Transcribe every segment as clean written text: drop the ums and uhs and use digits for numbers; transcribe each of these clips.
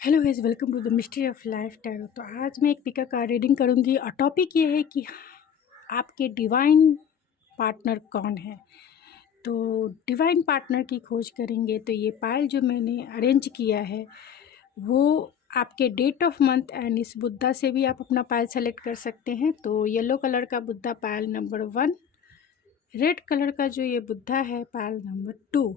Hello guys, welcome to the mystery of life tarot. तो आज मैं एक पिका का रीडिंग करूंगी और टॉपिक ये है कि आपके डिवाइन पार्टनर कौन है। तो डिवाइन पार्टनर की खोज करेंगे तो ये पायल जो मैंने अरेंज किया है वो आपके डेट ऑफ मंथ एंड इस बुद्धा से भी आप अपना पायल सेलेक्ट कर सकते हैं। तो येलो कलर का Buddha pile number 1, red colour का जो ये बुद्धा है पायल नंबर 2,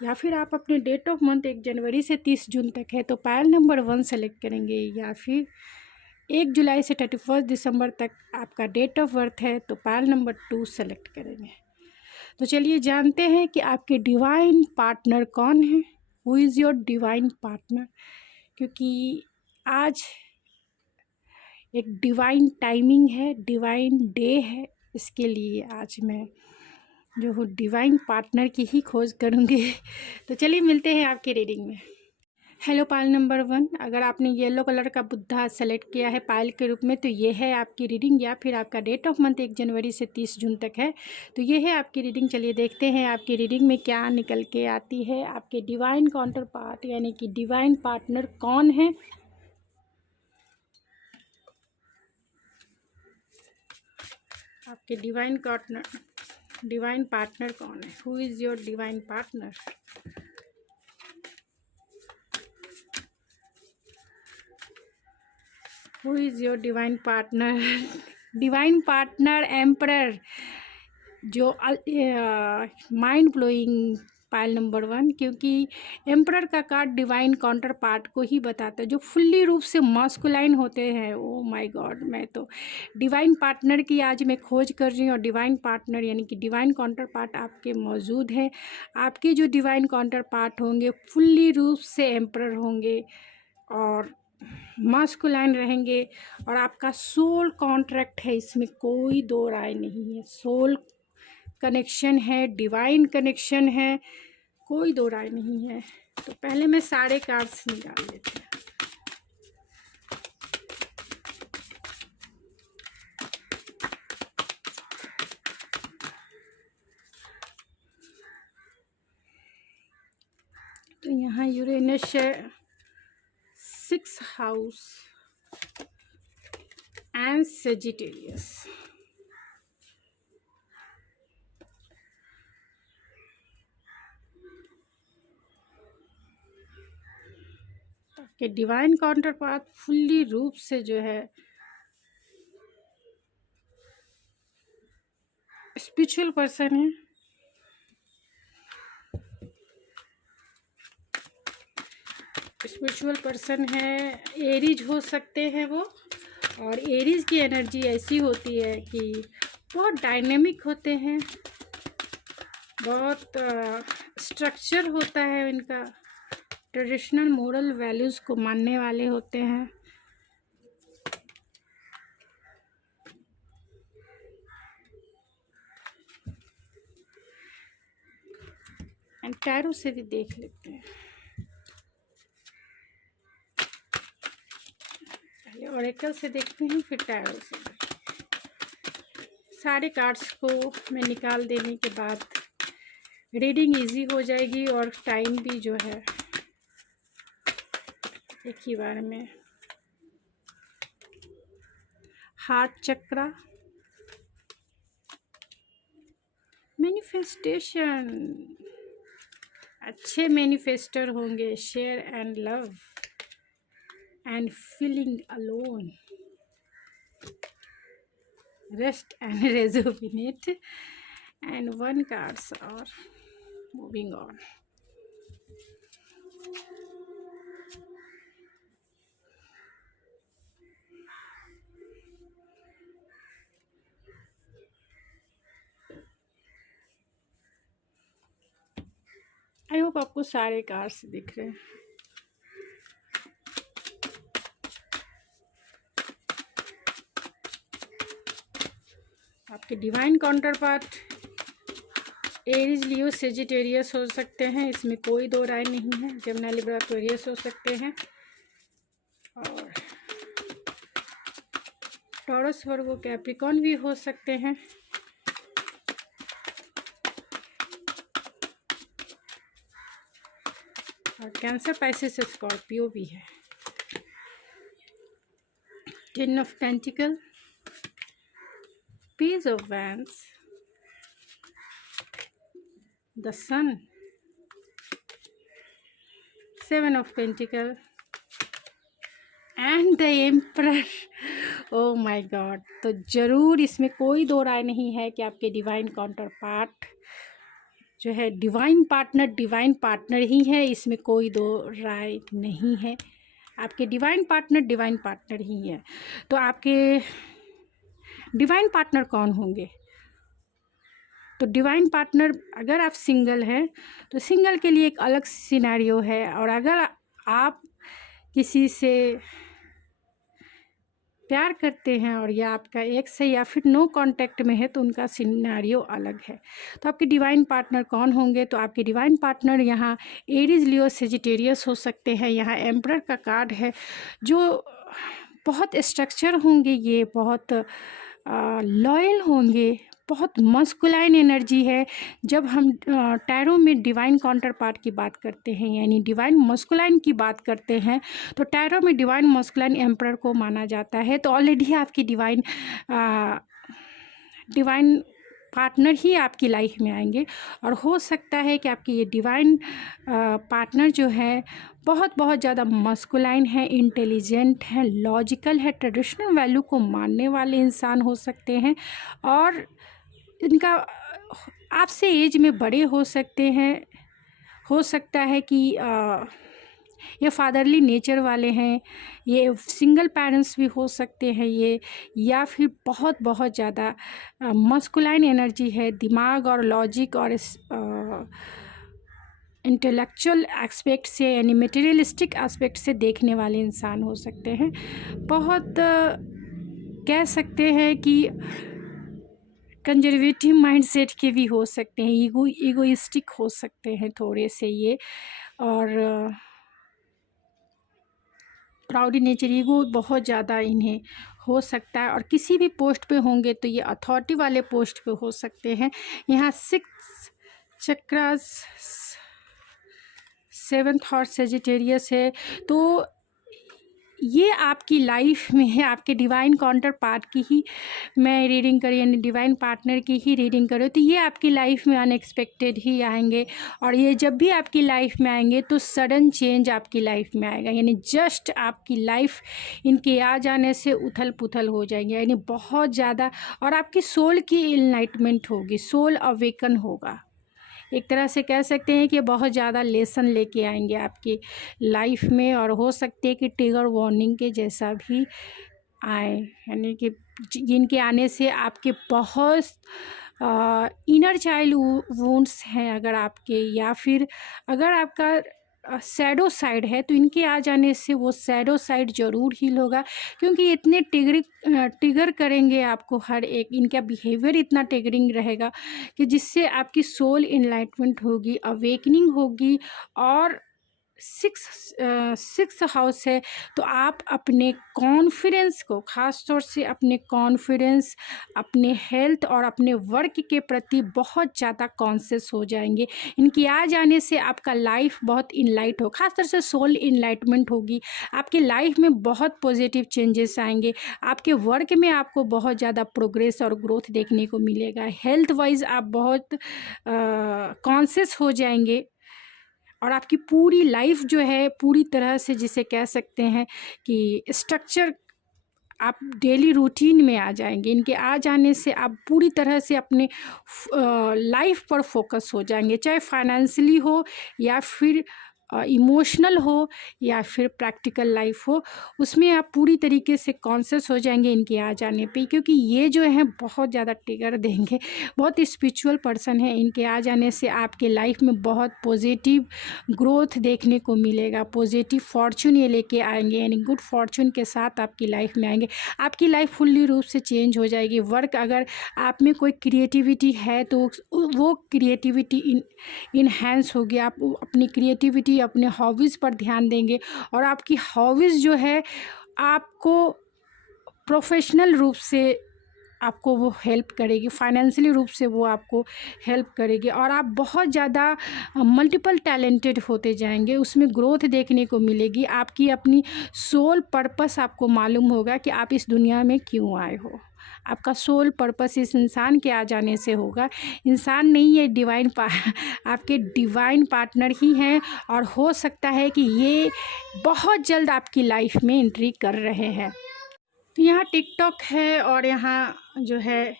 या फिर आप अपने डेट ऑफ मंथ 1 जनवरी से 30 जून तक है तो पायल नंबर 1 सेलेक्ट करेंगे, या फिर 1 जुलाई से 31 दिसंबर तक आपका डेट ऑफ बर्थ है तो पायल नंबर 2 सेलेक्ट करेंगे। तो चलिए जानते हैं कि आपके डिवाइन पार्टनर कौन है। Who is your divine partner, क्योंकि आज एक डिवाइन टाइमिंग है, डिवाइन डे है। इसके लिए आज मैं जो हूँ डिवाइन पार्टनर की ही खोज करूँगी। तो चलिए मिलते हैं आपकी रीडिंग में। हेलो पायल नंबर 1, अगर आपने येलो कलर का बुद्धा सेलेक्ट किया है पायल के रूप में तो ये है आपकी रीडिंग, या फिर आपका डेट ऑफ मंथ 1 जनवरी से 30 जून तक है तो ये है आपकी रीडिंग। चलिए देखते हैं आपकी रीडिंग में क्या निकल के आती है। आपके डिवाइन काउंटर पार्ट यानी कि डिवाइन पार्टनर कौन है। आपके डिवाइन पार्टनर कौन है। Who is your divine partner. Who is your divine partner. Divine partner emperor, जो माइंड ब्लोइंग पायल नंबर 1, क्योंकि एम्परर का कार्ड डिवाइन काउंटर पार्ट को ही बताता है जो फुल्ली रूप से मस्कुलाइन होते हैं। ओ माय गॉड, मैं तो डिवाइन पार्टनर की आज मैं खोज कर रही हूँ और डिवाइन पार्टनर यानी कि डिवाइन काउंटर पार्ट आपके मौजूद है। आपके जो डिवाइन काउंटर पार्ट होंगे फुल्ली रूप से एम्परर होंगे और मास्कुलाइन रहेंगे और आपका सोल कॉन्ट्रैक्ट है, इसमें कोई दो राय नहीं है। सोल कनेक्शन है, डिवाइन कनेक्शन है, कोई दो राय नहीं है। तो पहले मैं सारे कार्ड्स निकाल लेती हूँ। तो यहाँ यूरेनस है 6th हाउस एंड सेजिटेरियस। के डिवाइन काउंटर पार्ट फुल्ली रूप से जो है स्पिरिचुअल पर्सन है। स्पिरिचुअल पर्सन है, एरीज हो सकते हैं वो, और एरीज की एनर्जी ऐसी होती है कि बहुत डायनेमिक होते हैं, बहुत स्ट्रक्चर होता है इनका, ट्रेडिशनल मोरल वैल्यूज़ को मानने वाले होते हैं। एंड टैरो से भी देख लेते हैं। पहले ओरेकल से देखते हैं फिर टैरो से। सारे कार्ड्स को मैं निकाल देने के बाद रीडिंग इजी हो जाएगी और टाइम भी जो है एक ही बार में। हार्ट चक्रा, मैनिफेस्टेशन, अच्छे मैनिफेस्टर होंगे, share and love and feeling alone, rest and rejuvenate and 1 cards और मूविंग ऑन। आई होप आपको सारे कार्ड्स दिख रहे हैं। आपके divine counter part Aries, Leo, Sagittarius हो सकते हैं, इसमें कोई दो राय नहीं है। जेमिनी, लिब्रा, एक्वेरियस हो सकते हैं और टॉरस, वर्गो, कैप्रिकॉर्न भी हो सकते हैं। और कैंसर, पाइसेस, स्कॉर्पियो भी है। 10 of pentacle, page of wands, the sun, 7 of pentacle and the emperor. Oh my god. तो ज़रूर इसमें कोई दो राय नहीं है कि आपके डिवाइन काउंटर पार्ट जो है डिवाइन पार्टनर ही है, इसमें कोई दो राय नहीं है। आपके डिवाइन पार्टनर ही है। तो आपके डिवाइन पार्टनर कौन होंगे? तो डिवाइन पार्टनर, अगर आप सिंगल हैं तो सिंगल के लिए एक अलग सिनेरियो है, और अगर आप किसी से प्यार करते हैं और या आपका एक्स है या फिर नो कांटेक्ट में है तो उनका सिनेरियो अलग है। तो आपके डिवाइन पार्टनर कौन होंगे? तो आपके डिवाइन पार्टनर यहाँ एरीज, लियो, सेजिटेरियस हो सकते हैं। यहाँ एम्परर का कार्ड है, जो बहुत स्ट्रक्चर होंगे, ये बहुत लॉयल होंगे, बहुत मस्कुलाइन एनर्जी है। जब हम टैरो में डिवाइन काउंटर पार्ट की बात करते हैं, यानी डिवाइन मस्कुलाइन की बात करते हैं, तो टैरो में डिवाइन मस्कुलाइन एम्परर को माना जाता है। तो ऑलरेडी आपकी डिवाइन पार्टनर ही आपकी लाइफ में आएंगे, और हो सकता है कि आपकी ये डिवाइन पार्टनर जो है बहुत ज़्यादा मस्कुलाइन है, इंटेलिजेंट है, लॉजिकल है, ट्रेडिशनल वैल्यू को मानने वाले इंसान हो सकते हैं, और इनका आपसे एज में बड़े हो सकते हैं। हो सकता है कि ये फादरली नेचर वाले हैं, ये सिंगल पेरेंट्स भी हो सकते हैं ये, या फिर बहुत ज़्यादा मस्कुलाइन एनर्जी है, दिमाग और लॉजिक और इंटेलेक्चुअल एस्पेक्ट से, यानी मटेरियलिस्टिक एस्पेक्ट से देखने वाले इंसान हो सकते हैं। बहुत कह सकते हैं कि कंजर्वेटिव माइंडसेट के भी हो सकते हैं, ईगोइस्टिक हो सकते हैं थोड़े से ये, और प्राउड नेचर, ईगो बहुत ज़्यादा इन्हें हो सकता है, और किसी भी पोस्ट पे होंगे तो ये अथॉरिटी वाले पोस्ट पे हो सकते हैं। यहाँ 6 चक्रास, 7th और सेजिटेरियस है। तो ये आपकी लाइफ में है, आपके डिवाइन काउंटर पार्ट की ही मैं रीडिंग करी, यानी डिवाइन पार्टनर की ही रीडिंग करो, तो ये आपकी लाइफ में अनएक्सपेक्टेड ही आएंगे, और ये जब भी आपकी लाइफ में आएंगे तो सडन चेंज आपकी लाइफ में आएगा, यानी जस्ट आपकी लाइफ इनके आ जाने से उथल पुथल हो जाएंगे, यानी बहुत ज़्यादा, और आपकी सोल की इनलाइटमेंट होगी, सोल अवेकन होगा। एक तरह से कह सकते हैं कि बहुत ज़्यादा लेसन लेके आएंगे आपकी लाइफ में, और हो सकते हैं कि ट्रिगर वार्निंग के जैसा भी आए, यानी कि जिनके आने से आपके बहुत इनर चाइल्ड वुंड्स हैं अगर आपके, या फिर अगर आपका सैडो साइड है तो इनके आ जाने से वो सैडो साइड ज़रूर हील होगा, क्योंकि इतने ट्रिगर करेंगे आपको, हर एक इनका बिहेवियर इतना ट्रिगरिंग रहेगा कि जिससे आपकी सोल इनलाइटमेंट होगी, अवेकनिंग होगी। और 6 हाउस है, तो आप अपने कॉन्फिडेंस को, ख़ास तौर से अपने कॉन्फिडेंस, अपने हेल्थ और अपने वर्क के प्रति बहुत ज़्यादा कॉन्शियस हो जाएंगे। इनकी आ जाने से आपका लाइफ बहुत इनलाइट हो, ख़ास तौर से सोल इनलाइटमेंट होगी, आपके लाइफ में बहुत पॉजिटिव चेंजेस आएंगे, आपके वर्क में आपको बहुत ज़्यादा प्रोग्रेस और ग्रोथ देखने को मिलेगा, हेल्थ वाइज आप बहुत कॉन्शियस हो जाएंगे, और आपकी पूरी लाइफ जो है पूरी तरह से, जिसे कह सकते हैं कि स्ट्रक्चर, आप डेली रूटीन में आ जाएंगे। इनके आ जाने से आप पूरी तरह से अपने लाइफ पर फोकस हो जाएंगे, चाहे फाइनेंशियली हो या फिर इमोशनल हो या फिर प्रैक्टिकल लाइफ हो, उसमें आप पूरी तरीके से कॉन्शियस हो जाएंगे इनके आ जाने पे, क्योंकि ये जो है बहुत ज़्यादा ट्रिगर देंगे, बहुत स्पिरिचुअल पर्सन है। इनके आ जाने से आपके लाइफ में बहुत पॉजिटिव ग्रोथ देखने को मिलेगा, पॉजिटिव फॉर्चून ये लेके आएंगे, यानी गुड फॉर्चून के साथ आपकी लाइफ में आएंगे। आपकी लाइफ फुल्ली रूप से चेंज हो जाएगी। वर्क, अगर आप में कोई क्रिएटिविटी है तो वो क्रिएटिविटी इनहेंस होगी, आप अपनी क्रिएटिविटी, अपने हॉबीज़ पर ध्यान देंगे, और आपकी हॉबीज़ जो है आपको प्रोफेशनल रूप से आपको वो हेल्प करेगी, फाइनेंशियली रूप से वो आपको हेल्प करेगी और आप बहुत ज़्यादा मल्टीपल टैलेंटेड होते जाएंगे। उसमें ग्रोथ देखने को मिलेगी। आपकी अपनी सोल पर्पस आपको मालूम होगा कि आप इस दुनिया में क्यों आए हो। आपका सोल पर्पस इस इंसान के आ जाने से होगा। इंसान नहीं, ये डिवाइन आपके डिवाइन पार्टनर ही हैं और हो सकता है कि ये बहुत जल्द आपकी लाइफ में एंट्री कर रहे हैं। तो यहाँ टिकटॉक है और यहाँ जो है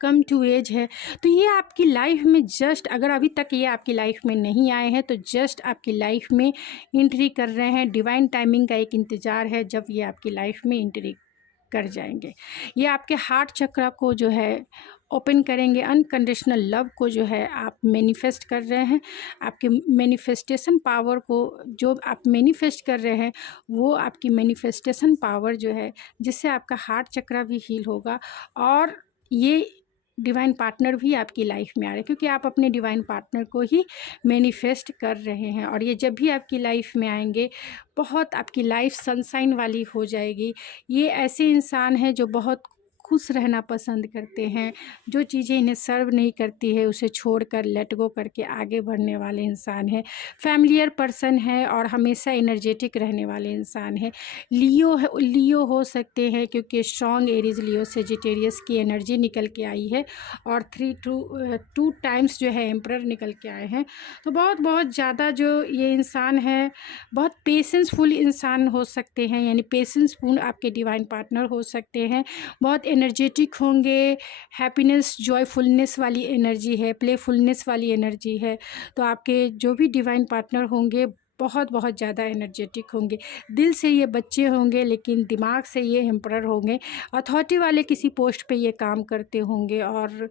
कम टू एज है, तो ये आपकी लाइफ में जस्ट, अगर अभी तक ये आपकी लाइफ में नहीं आए हैं तो जस्ट आपकी लाइफ में एंट्री कर रहे हैं। डिवाइन टाइमिंग का एक इंतज़ार है जब ये आपकी लाइफ में एंट्री कर जाएंगे। ये आपके हार्ट चक्र को जो है ओपन करेंगे। अनकंडीशनल लव को जो है आप मैनिफेस्ट कर रहे हैं। आपके मैनिफेस्टेशन पावर को, जो आप मैनिफेस्ट कर रहे हैं वो आपकी मैनिफेस्टेशन पावर जो है, जिससे आपका हार्ट चक्र भी हील होगा और ये डिवाइन पार्टनर भी आपकी लाइफ में आ रहे हैं, क्योंकि आप अपने डिवाइन पार्टनर को ही मैनिफेस्ट कर रहे हैं। और ये जब भी आपकी लाइफ में आएंगे बहुत आपकी लाइफ सनशाइन वाली हो जाएगी। ये ऐसे इंसान हैं जो बहुत खुश रहना पसंद करते हैं। जो चीज़ें इन्हें सर्व नहीं करती है उसे छोड़कर लेट गो करके आगे बढ़ने वाले इंसान हैं। फैमिलियर पर्सन है और हमेशा एनर्जेटिक रहने वाले इंसान हैं। लियो हो सकते हैं, क्योंकि स्ट्रॉन्ग एरीज लियो सेजिटेरियस की एनर्जी निकल के आई है और 2 टाइम्स जो है एम्परर निकल के आए हैं। तो बहुत ज़्यादा जो ये इंसान है, बहुत पेशेंसफुल इंसान हो सकते हैं, यानी पेशेंसफुल आपके डिवाइन पार्टनर हो सकते हैं। बहुत एनर्जेटिक होंगे, हैप्पीनेस जॉयफुलनेस वाली एनर्जी है, प्लेफुलनेस वाली एनर्जी है। तो आपके जो भी डिवाइन पार्टनर होंगे बहुत ज़्यादा एनर्जेटिक होंगे। दिल से ये बच्चे होंगे लेकिन दिमाग से ये एम्परर होंगे। अथॉरिटी वाले किसी पोस्ट पे ये काम करते होंगे और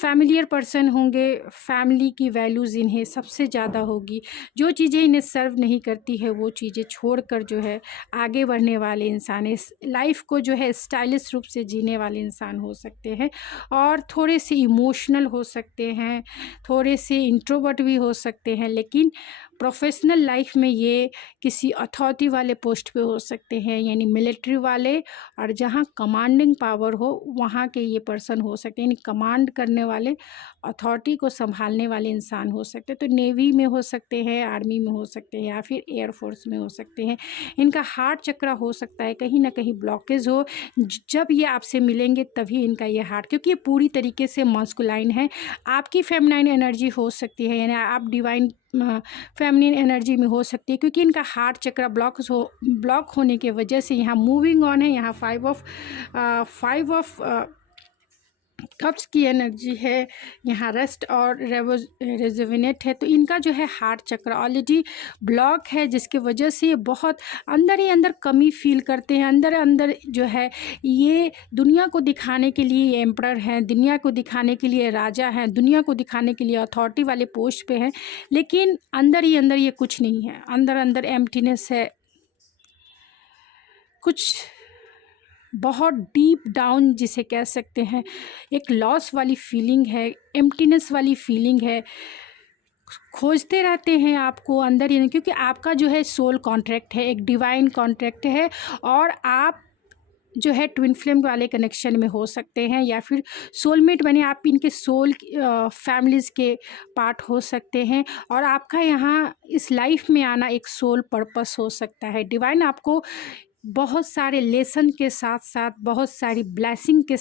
फैमिलियर पर्सन होंगे। फैमिली की वैल्यूज़ इन्हें सबसे ज़्यादा होगी। जो चीज़ें इन्हें सर्व नहीं करती है वो चीज़ें छोड़कर जो है आगे बढ़ने वाले इंसान, इस लाइफ को जो है स्टाइलिश रूप से जीने वाले इंसान हो सकते हैं। और थोड़े से इमोशनल हो सकते हैं, थोड़े से इंट्रोवर्ट भी हो सकते हैं, लेकिन प्रोफेशनल लाइफ में ये किसी अथॉरिटी वाले पोस्ट पे हो सकते हैं, यानी मिलिट्री वाले, और जहाँ कमांडिंग पावर हो वहाँ के ये पर्सन हो सकते हैं, यानी कमांड करने वाले, अथॉरिटी को संभालने वाले इंसान हो सकते हैं। तो नेवी में हो सकते हैं, आर्मी में हो सकते हैं या फिर एयरफोर्स में हो सकते हैं। इनका हार्ट चक्र हो सकता है कहीं ना कहीं ब्लॉकेज हो। जब ये आपसे मिलेंगे तभी इनका ये हार्ट, क्योंकि ये पूरी तरीके से मस्कुलाइन है। आपकी फेमिनाइन एनर्जी हो सकती है, यानी आप डिवाइन फेमिनिन एनर्जी में हो सकती है, क्योंकि इनका हार्ट चक्र ब्लॉक होने की वजह से यहाँ मूविंग ऑन है। यहाँ 5 ऑफ कप्स की एनर्जी है, यहाँ रेस्ट और रेजुविनेट है। तो इनका जो है हार्ट चक्र ऑलरेडी ब्लॉक है, जिसकी वजह से ये बहुत अंदर ही अंदर कमी फील करते हैं। अंदर जो है ये दुनिया को दिखाने के लिए एम्परर हैं, दुनिया को दिखाने के लिए राजा हैं, दुनिया को दिखाने के लिए अथॉरिटी वाले पोस्ट पे हैं, लेकिन अंदर ही अंदर ये कुछ नहीं है। अंदर एम्प्टीनेस है, कुछ बहुत डीप डाउन जिसे कह सकते हैं, एक लॉस वाली फीलिंग है, एम्प्टीनेस वाली फीलिंग है। खोजते रहते हैं आपको अंदर ही, क्योंकि आपका जो है सोल कॉन्ट्रैक्ट है, एक डिवाइन कॉन्ट्रैक्ट है और आप जो है ट्विन फ्लेम वाले कनेक्शन में हो सकते हैं या फिर सोलमेट बने, आप इनके सोल फैमिलीज़ के पार्ट हो सकते हैं। और आपका यहाँ इस लाइफ में आना एक सोल पर्पस हो सकता है। डिवाइन आपको बहुत सारे लेसन के साथ साथ बहुत सारी ब्लेसिंग के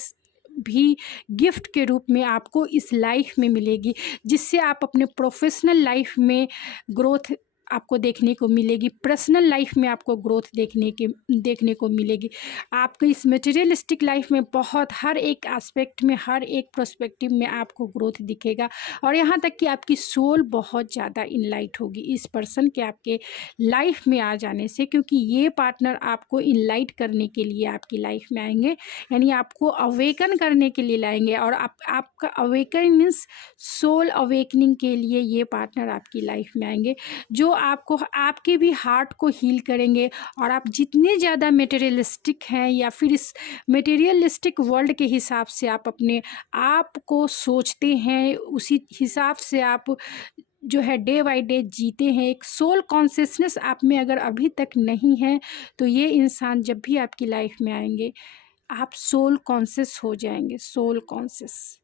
भी गिफ्ट के रूप में आपको इस लाइफ में मिलेगी, जिससे आप अपने प्रोफेशनल लाइफ में ग्रोथ आपको देखने को मिलेगी, पर्सनल लाइफ में आपको ग्रोथ देखने को मिलेगी। आपको इस मटेरियलिस्टिक लाइफ में बहुत हर एक एस्पेक्ट में, हर एक पर्सपेक्टिव में आपको ग्रोथ दिखेगा। और यहाँ तक कि आपकी सोल बहुत ज़्यादा इनलाइट होगी इस पर्सन के आपके लाइफ में आ जाने से, क्योंकि ये पार्टनर आपको इनलाइट करने के लिए आपकी लाइफ में आएंगे, यानी आपको अवेकन करने के लिए लाएंगे। और आपका अवेकन मीन्स सोल अवेकनिंग के लिए ये पार्टनर आपकी लाइफ में आएंगे, जो आपको आपके भी हार्ट को हील करेंगे। और आप जितने ज़्यादा मटेरियलिस्टिक हैं या फिर इस मटेरियलिस्टिक वर्ल्ड के हिसाब से आप अपने आप को सोचते हैं, उसी हिसाब से आप जो है डे बाय डे जीते हैं। एक सोल कॉन्शियसनेस आप में अगर अभी तक नहीं है तो ये इंसान जब भी आपकी लाइफ में आएंगे आप सोल कॉन्शियस हो जाएंगे, सोल कॉन्शियस,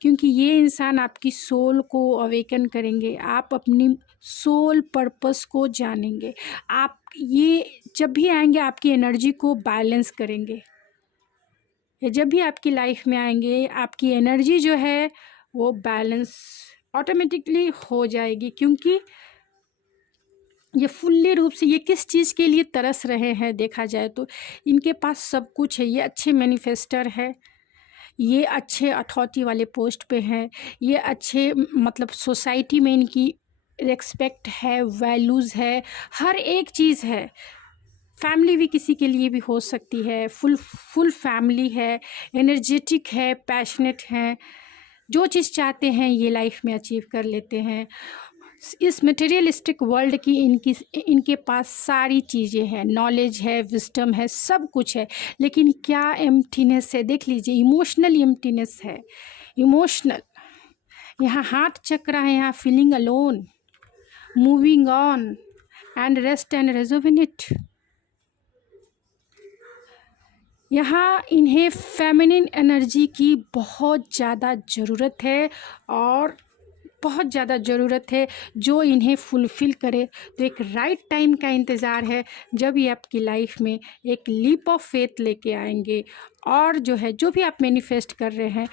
क्योंकि ये इंसान आपकी सोल को अवेकन करेंगे। आप अपनी सोल पर्पस को जानेंगे। आप ये जब भी आएंगे आपकी एनर्जी को बैलेंस करेंगे। ये जब भी आपकी लाइफ में आएंगे आपकी एनर्जी जो है वो बैलेंस ऑटोमेटिकली हो जाएगी, क्योंकि ये फुल्ली रूप से ये किस चीज़ के लिए तरस रहे हैं देखा जाए तो इनके पास सब कुछ है। ये अच्छे मैनिफेस्टर है, ये अच्छे अथॉरिटी वाले पोस्ट पे हैं, ये अच्छे मतलब सोसाइटी में इनकी रिस्पेक्ट है, वैल्यूज़ है, हर एक चीज़ है। फैमिली भी किसी के लिए भी हो सकती है, फुल फैमिली है, एनर्जेटिक है, पैशनेट हैं, जो चीज़ चाहते हैं ये लाइफ में अचीव कर लेते हैं। इस मटेरियलिस्टिक वर्ल्ड की इनके पास सारी चीज़ें हैं, नॉलेज है, विजडम है, सब कुछ है, लेकिन क्या एम्प्टीनेस है देख लीजिए, इमोशनल एम्प्टीनेस है। इमोशनल, यहाँ हार्ट चक्र है, यहाँ feeling alone, moving on and rest and rejuvenate. यहाँ इन्हें फेमिनिन एनर्जी की बहुत ज़्यादा ज़रूरत है और बहुत ज़्यादा ज़रूरत है जो इन्हें फुलफ़िल करे। तो एक राइट टाइम का इंतज़ार है जब ये आपकी लाइफ में एक लीप ऑफ फेथ लेके आएंगे। और जो है जो भी आप मैनिफेस्ट कर रहे हैं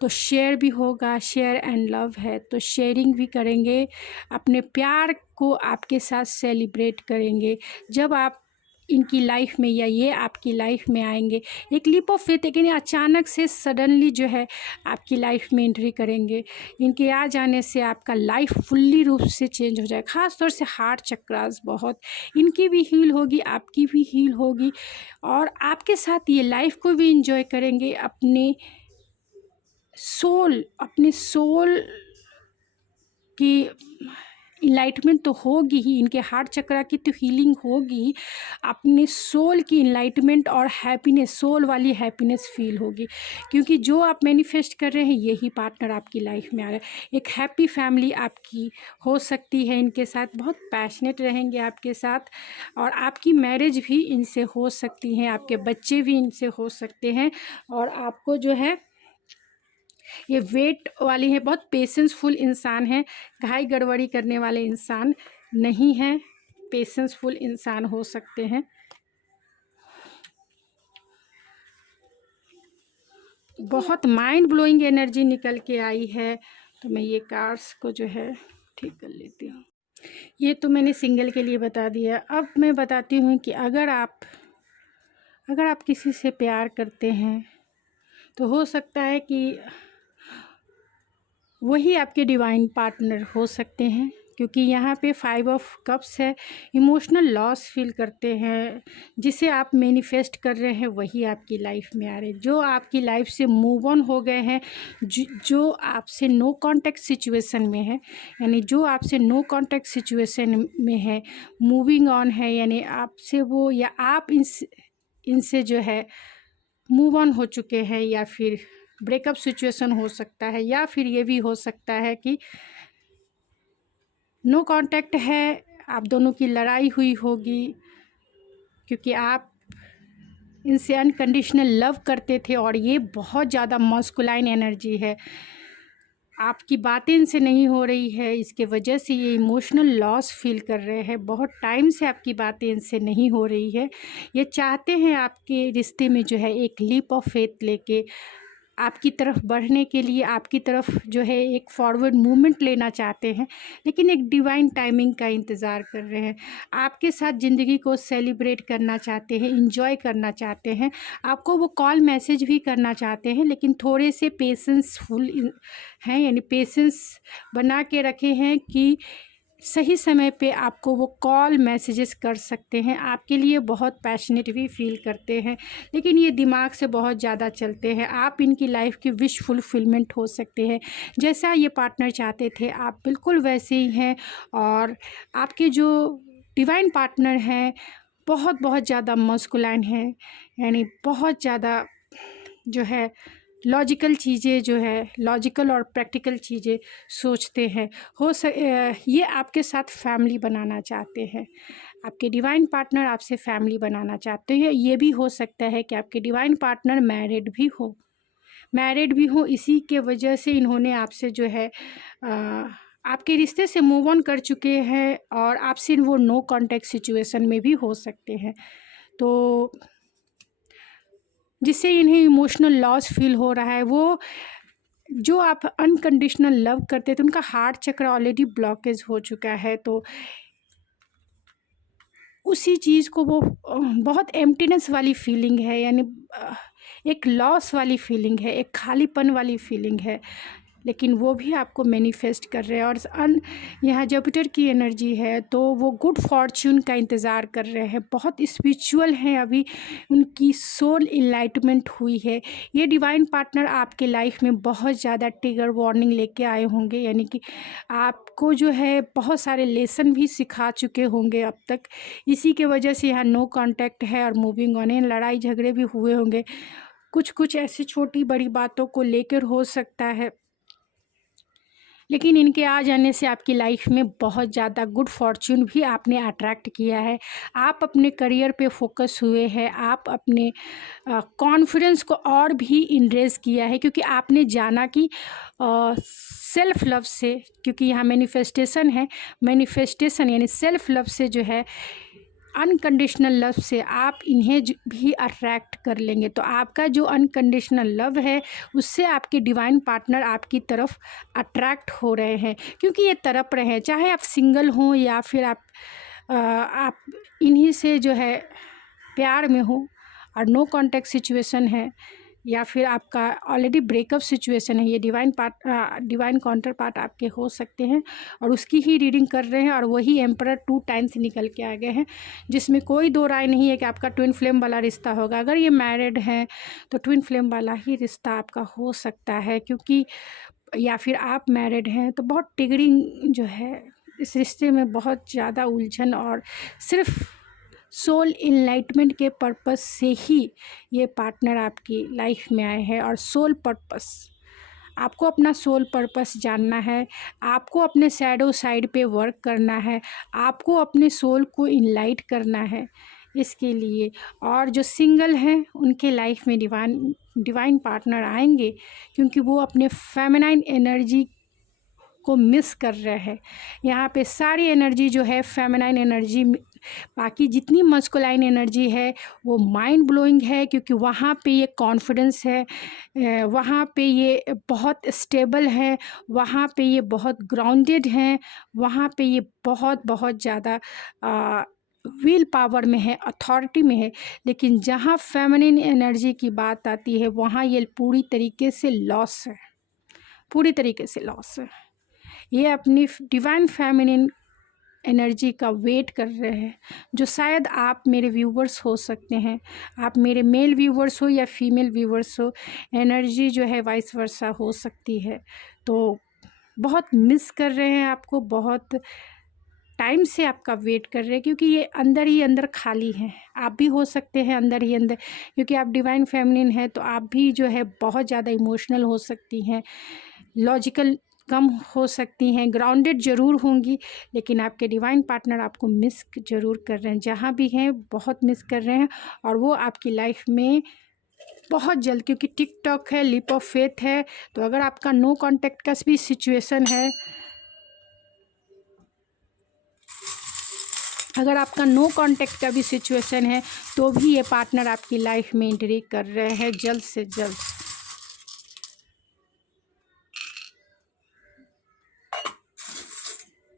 तो शेयर भी होगा, शेयर एंड लव है तो शेयरिंग भी करेंगे, अपने प्यार को आपके साथ सेलिब्रेट करेंगे। जब आप इनकी लाइफ में या ये आपकी लाइफ में आएंगे एक लीप ऑफ फेथ, लेकिन अचानक से सडनली जो है आपकी लाइफ में एंट्री करेंगे। इनके आ जाने से आपका लाइफ फुल्ली रूप से चेंज हो जाएगा। ख़ास तौर से हार्ट चक्रास बहुत इनकी भी हील होगी, आपकी भी हील होगी और आपके साथ ये लाइफ को भी इंजॉय करेंगे। अपने सोल की इनलाइटमेंट तो होगी ही, इनके हार्ट चक्रा की तो हीलिंग होगी, अपने सोल की इनलाइटमेंट और हैप्पीनेस, सोल वाली हैप्पीनेस फील होगी, क्योंकि जो आप मैनिफेस्ट कर रहे हैं यही पार्टनर आपकी लाइफ में आ रहा है। एक हैप्पी फैमिली आपकी हो सकती है इनके साथ, बहुत पैशनेट रहेंगे आपके साथ और आपकी मैरिज भी इनसे हो सकती है, आपके बच्चे भी इनसे हो सकते हैं। और आपको जो है ये वेट वाली है, बहुत पेशेंसफुल इंसान है, घाई गड़बड़ी करने वाले इंसान नहीं हैं, पेशेंसफुल इंसान हो सकते हैं। बहुत माइंड ब्लोइंग एनर्जी निकल के आई है, तो मैं ये कार्ड्स को जो है ठीक कर लेती हूँ। ये तो मैंने सिंगल के लिए बता दिया। अब मैं बताती हूँ कि अगर आप किसी से प्यार करते हैं तो हो सकता है कि वही आपके डिवाइन पार्टनर हो सकते हैं, क्योंकि यहाँ पे 5 ऑफ कप्स है। इमोशनल लॉस फील करते हैं, जिसे आप मैनिफेस्ट कर रहे हैं वही आपकी लाइफ में आ रहे हैं। जो आपकी लाइफ से मूव ऑन हो गए हैं, जो आपसे नो कांटेक्ट सिचुएशन में है, यानी जो आपसे नो कांटेक्ट सिचुएशन में है, मूविंग ऑन है, यानी आपसे वो या आप इनसे जो है मूव ऑन हो चुके हैं, या फिर ब्रेकअप सिचुएशन हो सकता है, या फिर ये भी हो सकता है कि नो कांटेक्ट है, आप दोनों की लड़ाई हुई होगी, क्योंकि आप इनसे अनकंडीशनल लव करते थे और ये बहुत ज़्यादा मस्कुलाइन एनर्जी है। आपकी बातें इनसे नहीं हो रही है, इसके वजह से ये इमोशनल लॉस फील कर रहे हैं। बहुत टाइम से आपकी बातें इनसे नहीं हो रही है। ये चाहते हैं आपके रिश्ते में जो है एक लीप ऑफ फेथ लेके आपकी तरफ बढ़ने के लिए, आपकी तरफ जो है एक फॉरवर्ड मूवमेंट लेना चाहते हैं, लेकिन एक डिवाइन टाइमिंग का इंतज़ार कर रहे हैं। आपके साथ ज़िंदगी को सेलिब्रेट करना चाहते हैं, इंजॉय करना चाहते हैं, आपको वो कॉल मैसेज भी करना चाहते हैं, लेकिन थोड़े से पेशेंसफुल हैं, यानी पेशेंस बना के रखे हैं कि सही समय पे आपको वो कॉल मैसेजेस कर सकते हैं। आपके लिए बहुत पैशनेट भी फील करते हैं, लेकिन ये दिमाग से बहुत ज़्यादा चलते हैं। आप इनकी लाइफ की विश फुलफिलमेंट हो सकते हैं, जैसा ये पार्टनर चाहते थे आप बिल्कुल वैसे ही हैं। और आपके जो डिवाइन पार्टनर हैं बहुत ज़्यादा मस्कुलाइन है, यानी बहुत ज़्यादा जो है लॉजिकल चीज़ें जो है लॉजिकल और प्रैक्टिकल चीज़ें सोचते हैं। ये आपके साथ फैमिली बनाना चाहते हैं, आपके डिवाइन पार्टनर आपसे फैमिली बनाना चाहते हैं। ये भी हो सकता है कि आपके डिवाइन पार्टनर मैरिड भी हो, इसी के वजह से इन्होंने आपसे जो है आपके रिश्ते से मूव ऑन कर चुके हैं और आपसे वो नो कांटेक्ट सिचुएशन में भी हो सकते हैं, तो जिससे इन्हें इमोशनल लॉस फील हो रहा है। वो जो आप अनकंडीशनल लव करते थे, उनका हार्ट चक्र ऑलरेडी ब्लॉकेज हो चुका है, तो उसी चीज़ को वो बहुत एम्प्टीनेस वाली फीलिंग है, यानी एक लॉस वाली फीलिंग है, एक खालीपन वाली फीलिंग है, लेकिन वो भी आपको मैनिफेस्ट कर रहे हैं। और यहाँ जुपिटर की एनर्जी है, तो वो गुड फॉर्च्यून का इंतज़ार कर रहे हैं, बहुत स्पिरिचुअल हैं अभी, उनकी सोल इनलाइटमेंट हुई है। ये डिवाइन पार्टनर आपके लाइफ में बहुत ज़्यादा ट्रिगर वार्निंग लेके आए होंगे, यानी कि आपको जो है बहुत सारे लेसन भी सिखा चुके होंगे अब तक। इसी के वजह से यहाँ नो कांटेक्ट है और मूविंग ऑन है। लड़ाई झगड़े भी हुए होंगे, कुछ ऐसी छोटी बड़ी बातों को लेकर हो सकता है, लेकिन इनके आ जाने से आपकी लाइफ में बहुत ज़्यादा गुड फॉर्च्यून भी आपने अट्रैक्ट किया है। आप अपने करियर पे फोकस हुए हैं, आप अपने कॉन्फिडेंस को और भी इनरेज किया है, क्योंकि आपने जाना कि सेल्फ लव से, क्योंकि यहाँ मैनिफेस्टेशन है, मैनिफेस्टेशन यानी सेल्फ लव से जो है, अनकंडीशनल लव से आप इन्हें भी अट्रैक्ट कर लेंगे। तो आपका जो अनकंडीशनल लव है, उससे आपके डिवाइन पार्टनर आपकी तरफ अट्रैक्ट हो रहे हैं, क्योंकि ये तड़प रहे हैं, चाहे आप सिंगल हों या फिर आप इन्हीं से जो है प्यार में हो और नो कांटेक्ट सिचुएशन है, या फिर आपका ऑलरेडी ब्रेकअप सिचुएशन है। ये डिवाइन काउंटर पार्ट आपके हो सकते हैं और उसकी ही रीडिंग कर रहे हैं, और वही एम्परर 2 टाइम्स निकल के आ गए हैं, जिसमें कोई दो राय नहीं है कि आपका ट्विन फ्लेम वाला रिश्ता होगा। अगर ये मैरिड हैं तो ट्विन फ्लेम वाला ही रिश्ता आपका हो सकता है, क्योंकि या फिर आप मैरिड हैं तो बहुत ट्रिगरिंग जो है इस रिश्ते में, बहुत ज़्यादा उलझन, और सिर्फ सोल इनलाइटमेंट के पर्पस से ही ये पार्टनर आपकी लाइफ में आए हैं। और सोल पर्पस, आपको अपना सोल पर्पस जानना है, आपको अपने शैडो साइड पे वर्क करना है, आपको अपने सोल को इनलाइट करना है इसके लिए। और जो सिंगल हैं उनके लाइफ में डिवाइन पार्टनर आएंगे, क्योंकि वो अपने फेमिनाइन एनर्जी को मिस कर रहे हैं। यहाँ पे सारी एनर्जी जो है फेमिनाइन एनर्जी, बाकी जितनी मस्कुलाइन एनर्जी है वो माइंड ब्लोइंग है, क्योंकि वहाँ पे ये कॉन्फिडेंस है, वहाँ पे ये बहुत स्टेबल है, वहाँ पे ये बहुत ग्राउंडेड हैं, वहाँ पे ये बहुत बहुत ज़्यादा विल पावर में है, अथॉरिटी में है। लेकिन जहाँ फेमिनिन एनर्जी की बात आती है, वहाँ ये पूरी तरीके से लॉस है, पूरी तरीके से लॉस है। ये अपनी डिवाइन फेमिनिन एनर्जी का वेट कर रहे हैं, जो शायद आप मेरे व्यूवर्स हो सकते हैं, आप मेरे मेल व्यूवर्स हो या फीमेल व्यूवर्स हो, एनर्जी जो है वाइस वर्सा हो सकती है। तो बहुत मिस कर रहे हैं आपको, बहुत टाइम से आपका वेट कर रहे हैं, क्योंकि ये अंदर ही अंदर खाली हैं। आप भी हो सकते हैं अंदर ही अंदर, क्योंकि आप डिवाइन फेमिनिन हैं, तो आप भी जो है बहुत ज़्यादा इमोशनल हो सकती हैं, लॉजिकल कम हो सकती हैं, ग्राउंडेड ज़रूर होंगी, लेकिन आपके डिवाइन पार्टनर आपको मिस ज़रूर कर रहे हैं, जहाँ भी हैं बहुत मिस कर रहे हैं। और वो आपकी लाइफ में बहुत जल्द, क्योंकि टिकटॉक है, लीप ऑफ फेथ है, तो अगर आपका नो कांटेक्ट का भी सिचुएशन है, अगर आपका नो कांटेक्ट का भी सिचुएशन है, तो भी ये पार्टनर आपकी लाइफ में एंट्री कर रहे हैं जल्द से जल्द।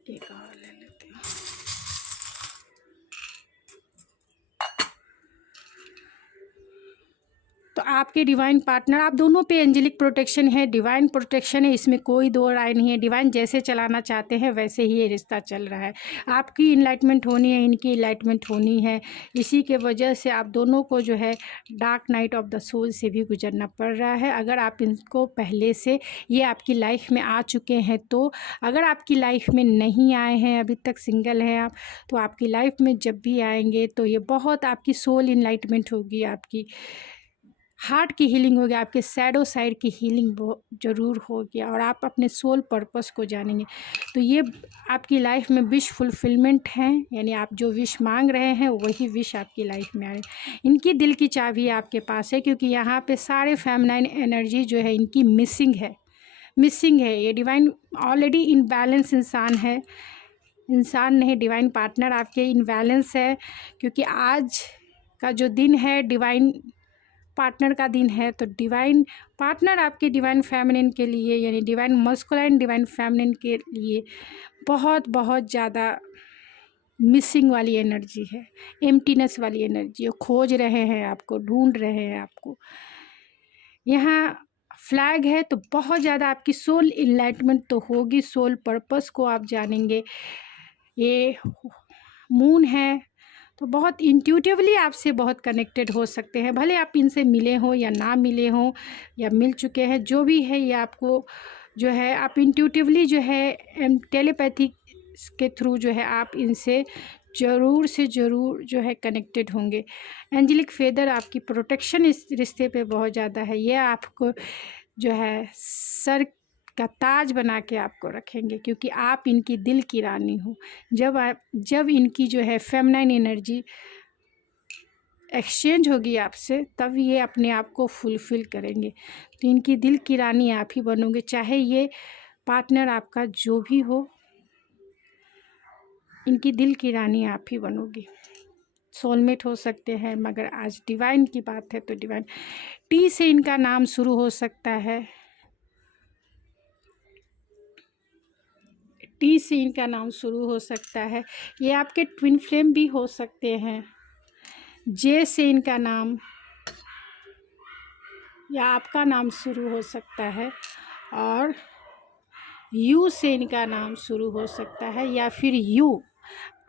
एक और ले लेते हैं। तो आपके डिवाइन पार्टनर, आप दोनों पे एंजेलिक प्रोटेक्शन है, डिवाइन प्रोटेक्शन है, इसमें कोई दो राय नहीं है। डिवाइन जैसे चलाना चाहते हैं वैसे ही ये रिश्ता चल रहा है। आपकी इनलाइटमेंट होनी है, इनकी इनलाइटमेंट होनी है, इसी के वजह से आप दोनों को जो है dark night of the soul से भी गुजरना पड़ रहा है। अगर आप इनको पहले से ये आपकी लाइफ में आ चुके हैं तो, अगर आपकी लाइफ में नहीं आए हैं, अभी तक सिंगल हैं आप, तो आपकी लाइफ में जब भी आएंगे तो ये बहुत आपकी सोल इनलाइटमेंट होगी, आपकी हार्ट की हीलिंग होगी, आपके शैडो साइड की हीलिंग ज़रूर होगी और आप अपने सोल पर्पस को जानेंगे। तो ये आपकी लाइफ में विश फुलफिलमेंट है, यानी आप जो विश मांग रहे हैं वही विश आपकी लाइफ में आ रही है। इनकी दिल की चाबी आपके पास है, क्योंकि यहाँ पे सारे फेमिनाइन एनर्जी जो है इनकी मिसिंग है। ये डिवाइन ऑलरेडी इनबैलेंस इंसान है, इंसान नहीं, डिवाइन पार्टनर आपके इनबैलेंस है, क्योंकि आज का जो दिन है डिवाइन पार्टनर का दिन है। तो डिवाइन पार्टनर आपके डिवाइन फेमिनिन के लिए, यानी डिवाइन मस्कुलाइन डिवाइन फेमिनिन के लिए बहुत बहुत ज़्यादा मिसिंग वाली एनर्जी है, एम्प्टीनेस वाली एनर्जी है। खोज रहे हैं आपको, ढूंढ रहे हैं आपको। यहाँ फ्लैग है तो बहुत ज़्यादा आपकी सोल इनलाइटमेंट तो होगी, सोल पर्पस को आप जानेंगे। ये मून है तो बहुत इंट्यूटिवली आपसे बहुत कनेक्टेड हो सकते हैं, भले आप इनसे मिले हों या ना मिले हों या मिल चुके हैं, जो भी है ये आपको जो है आप इंट्यूटिवली जो है टेलीपैथी के थ्रू जो है आप इनसे ज़रूर से ज़रूर जो है कनेक्टेड होंगे। एंजेलिक फेदर आपकी प्रोटेक्शन इस रिश्ते पे बहुत ज़्यादा है, ये आपको जो है सर का ताज बना के आपको रखेंगे, क्योंकि आप इनकी दिल की रानी हो। जब इनकी जो है फेमिनाइन एनर्जी एक्सचेंज होगी आपसे, तब ये अपने आप को फुलफ़िल करेंगे। तो इनकी दिल की रानी आप ही बनोगे, चाहे ये पार्टनर आपका जो भी हो, इनकी दिल की रानी आप ही बनोगी। सोलमेट हो सकते हैं, मगर आज डिवाइन की बात है तो डिवाइन टी से इनका नाम शुरू हो सकता है, टी से इनका नाम शुरू हो सकता है। ये आपके ट्विन फ्लेम भी हो सकते हैं। जे से इनका नाम या आपका नाम शुरू हो सकता है, और यू से इनका नाम शुरू हो सकता है, या फिर यू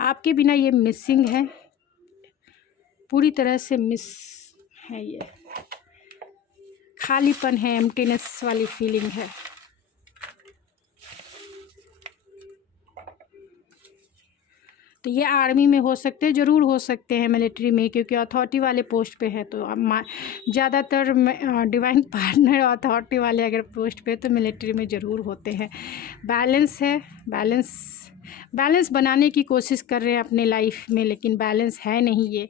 आपके बिना ये मिसिंग है, पूरी तरह से मिस है, ये खालीपन है, एम्प्टीनेस वाली फीलिंग है। तो ये आर्मी में हो सकते हैं, ज़रूर हो सकते हैं मिलिट्री में, क्योंकि अथॉरिटी वाले पोस्ट पे है। तो अब ज़्यादातर डिवाइन पार्टनर अथॉरिटी वाले अगर पोस्ट पे तो मिलिट्री में ज़रूर होते हैं। बैलेंस है, बैलेंस बनाने की कोशिश कर रहे हैं अपने लाइफ में, लेकिन बैलेंस है नहीं। ये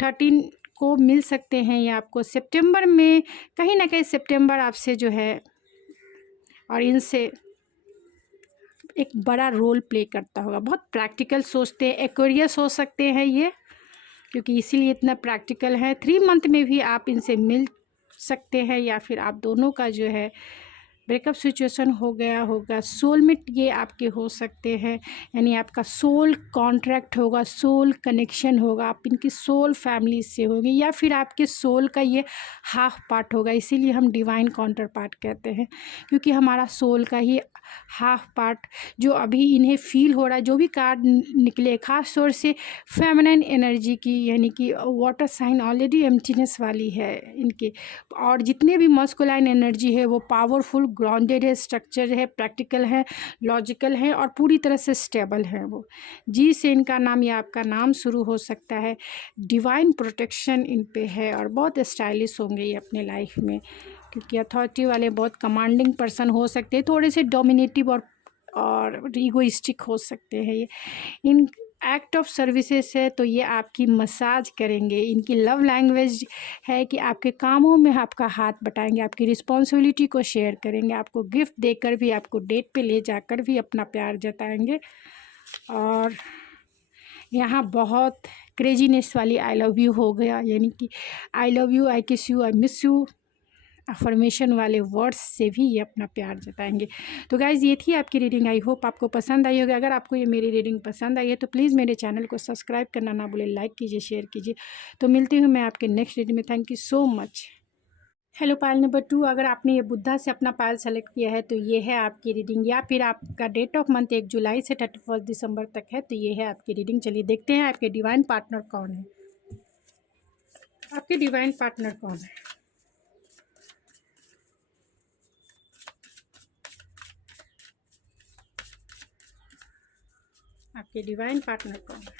13 को मिल सकते हैं ये आपको सितंबर में, कहीं ना कहीं सितंबर आपसे जो है और इनसे एक बड़ा रोल प्ले करता होगा। बहुत प्रैक्टिकल सोचते हैं, एक्वेरियस हो सकते हैं ये, क्योंकि इसीलिए इतना प्रैक्टिकल है। 3 मंथ में भी आप इनसे मिल सकते हैं, या फिर आप दोनों का जो है ब्रेकअप सिचुएशन हो गया होगा। सोलमेट ये आपके हो सकते हैं, यानी आपका सोल कॉन्ट्रैक्ट होगा, सोल कनेक्शन होगा, आप इनकी सोल फैमिली से होंगे, या फिर आपके सोल का ये हाफ पार्ट होगा। इसीलिए हम डिवाइन काउंटर पार्ट कहते हैं, क्योंकि हमारा सोल का ही हाफ पार्ट जो अभी इन्हें फील हो रहा है, जो भी कार्ड निकले खास तौर से फेमिनाइन एनर्जी की, यानी कि वाटर साइन ऑलरेडी एम्प्टीनेस वाली है इनके, और जितने भी मस्कुलाइन एनर्जी है वो पावरफुल, ग्राउंडेड है, स्ट्रक्चर है, प्रैक्टिकल है, लॉजिकल है और पूरी तरह से स्टेबल है। वो जी से इनका नाम या आपका नाम शुरू हो सकता है। डिवाइन प्रोटेक्शन इन पे है और बहुत स्टाइलिश होंगे ये अपने लाइफ में, क्योंकि अथॉरिटी वाले बहुत कमांडिंग पर्सन हो सकते हैं, थोड़े से डोमिनेटिव और ईगोइस्टिक हो सकते हैं ये। इन एक्ट ऑफ सर्विसेज है तो ये आपकी मसाज करेंगे। इनकी लव लैंग्वेज है कि आपके कामों में आपका हाथ बटाएंगे, आपकी रिस्पॉन्सिबिलिटी को शेयर करेंगे, आपको गिफ्ट देकर भी, आपको डेट पे ले जाकर भी अपना प्यार जताएंगे। और यहाँ बहुत क्रेजीनेस वाली आई लव यू हो गया, यानी कि आई लव यू, आई किस you, I miss you, affirmation वाले वर्ड्स से भी ये अपना प्यार जताएंगे। तो गाइज़ ये थी आपकी रीडिंग, आई होप आपको पसंद आई होगी। अगर आपको ये मेरी रीडिंग पसंद आई है तो प्लीज़ मेरे चैनल को सब्सक्राइब करना ना भूलें, लाइक कीजिए, शेयर कीजिए। तो मिलती हूँ मैं आपके नेक्स्ट रीडिंग में। Thank you so much. Hello pile number 2, अगर आपने ये बुद्धा से अपना पायल सेलेक्ट किया है तो ये है आपकी रीडिंग, या फिर आपका डेट ऑफ मंथ 1 जुलाई से 31 दिसंबर तक है तो ये है आपकी रीडिंग। चलिए देखते हैं आपके डिवाइन पार्टनर कौन है। आपके डिवाइन पार्टनर कौन है? आपके डिवाइन पार्टनर कौन है?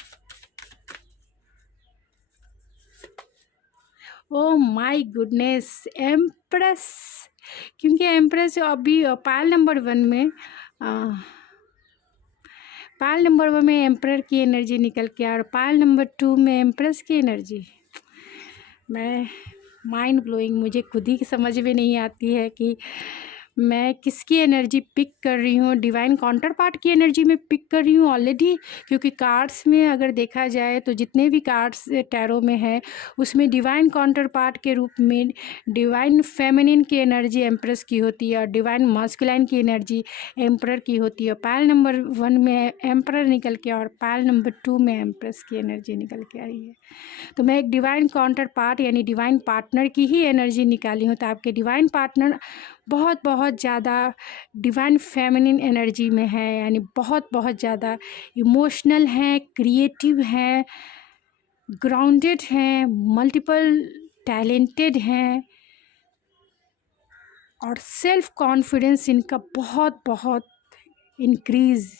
Oh my goodness, empress. क्योंकि एम्प्रेस अभी पाल नंबर 1 में पाल नंबर 1 में एम्प्रर की एनर्जी निकल के और पाल नंबर 2 में एम्प्रेस की एनर्जी। मैं माइंड ब्लोइंग, मुझे खुद ही समझ में नहीं आती है कि मैं किसकी एनर्जी पिक कर रही हूँ। डिवाइन काउंटर पार्ट की एनर्जी में पिक कर रही हूँ ऑलरेडी, क्योंकि कार्ड्स में अगर देखा जाए तो जितने भी कार्ड्स टैरो में है उसमें डिवाइन काउंटर पार्ट के रूप में डिवाइन फेमिनिन की एनर्जी एम्प्रेस की होती है और डिवाइन मास्कुलाइन की एनर्जी एम्प्रर की होती है। पायल नंबर 1 में एम्प्रर निकल के और पायल नंबर 2 में एम्प्रेस की एनर्जी निकल के आई है। तो मैं एक डिवाइन काउंटर पार्ट यानी डिवाइन पार्टनर की ही एनर्जी निकाली हूँ। तो आपके डिवाइन पार्टनर बहुत बहुत ज़्यादा डिवाइन फेमिनिन एनर्जी में है, यानी बहुत बहुत ज़्यादा इमोशनल हैं, क्रिएटिव हैं, ग्राउंडेड हैं, मल्टीपल टैलेंटेड हैं और सेल्फ कॉन्फिडेंस इनका बहुत बहुत इंक्रीज,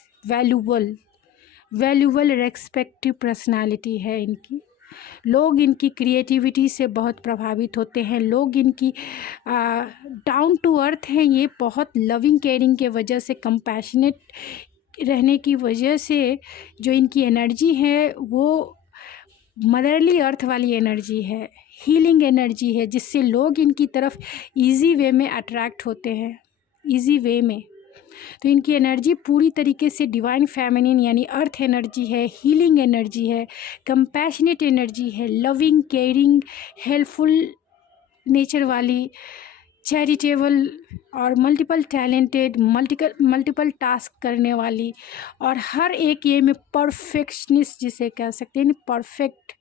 वैल्यूबल रेस्पेक्टिव पर्सनालिटी है इनकी। लोग इनकी क्रिएटिविटी से बहुत प्रभावित होते हैं। लोग इनकी डाउन टू अर्थ हैं, ये बहुत लविंग केयरिंग के वजह से, कंपैशनेट रहने की वजह से जो इनकी एनर्जी है वो मदरली अर्थ वाली एनर्जी है, हीलिंग एनर्जी है, जिससे लोग इनकी तरफ इजी वे में अट्रैक्ट होते हैं, इजी वे में। तो इनकी एनर्जी पूरी तरीके से डिवाइन फेमिनिन यानी अर्थ एनर्जी है, हीलिंग एनर्जी है, कंपैशनेट एनर्जी है, लविंग केयरिंग हेल्पफुल नेचर वाली, चैरिटेबल और मल्टीपल टैलेंटेड, मल्टीपल टास्क करने वाली और हर एक ये में परफेक्शनिस्ट जिसे कह सकते हैं, परफेक्ट,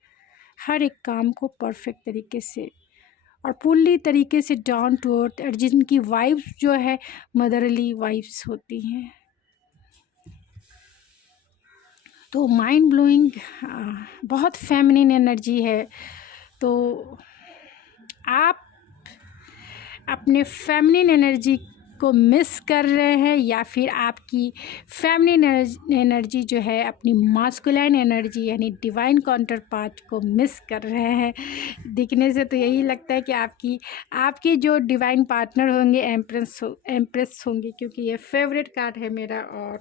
हर एक काम को परफेक्ट तरीके से और पूरी तरीके से डाउन टू अर्थ, और जिनकी वाइब्स जो है मदरली वाइब्स होती हैं। तो माइंड ब्लोइंग बहुत फेमिनिन एनर्जी है। तो आप अपने फेमिनिन एनर्जी को मिस कर रहे हैं या फिर आपकी फेमिनिन एनर्जी जो है अपनी मास्कुलाइन एनर्जी यानी डिवाइन काउंटर पार्ट को मिस कर रहे हैं। दिखने से तो यही लगता है कि आपके जो डिवाइन पार्टनर होंगे एम्प्रेस होंगे, क्योंकि ये फेवरेट कार्ड है मेरा। और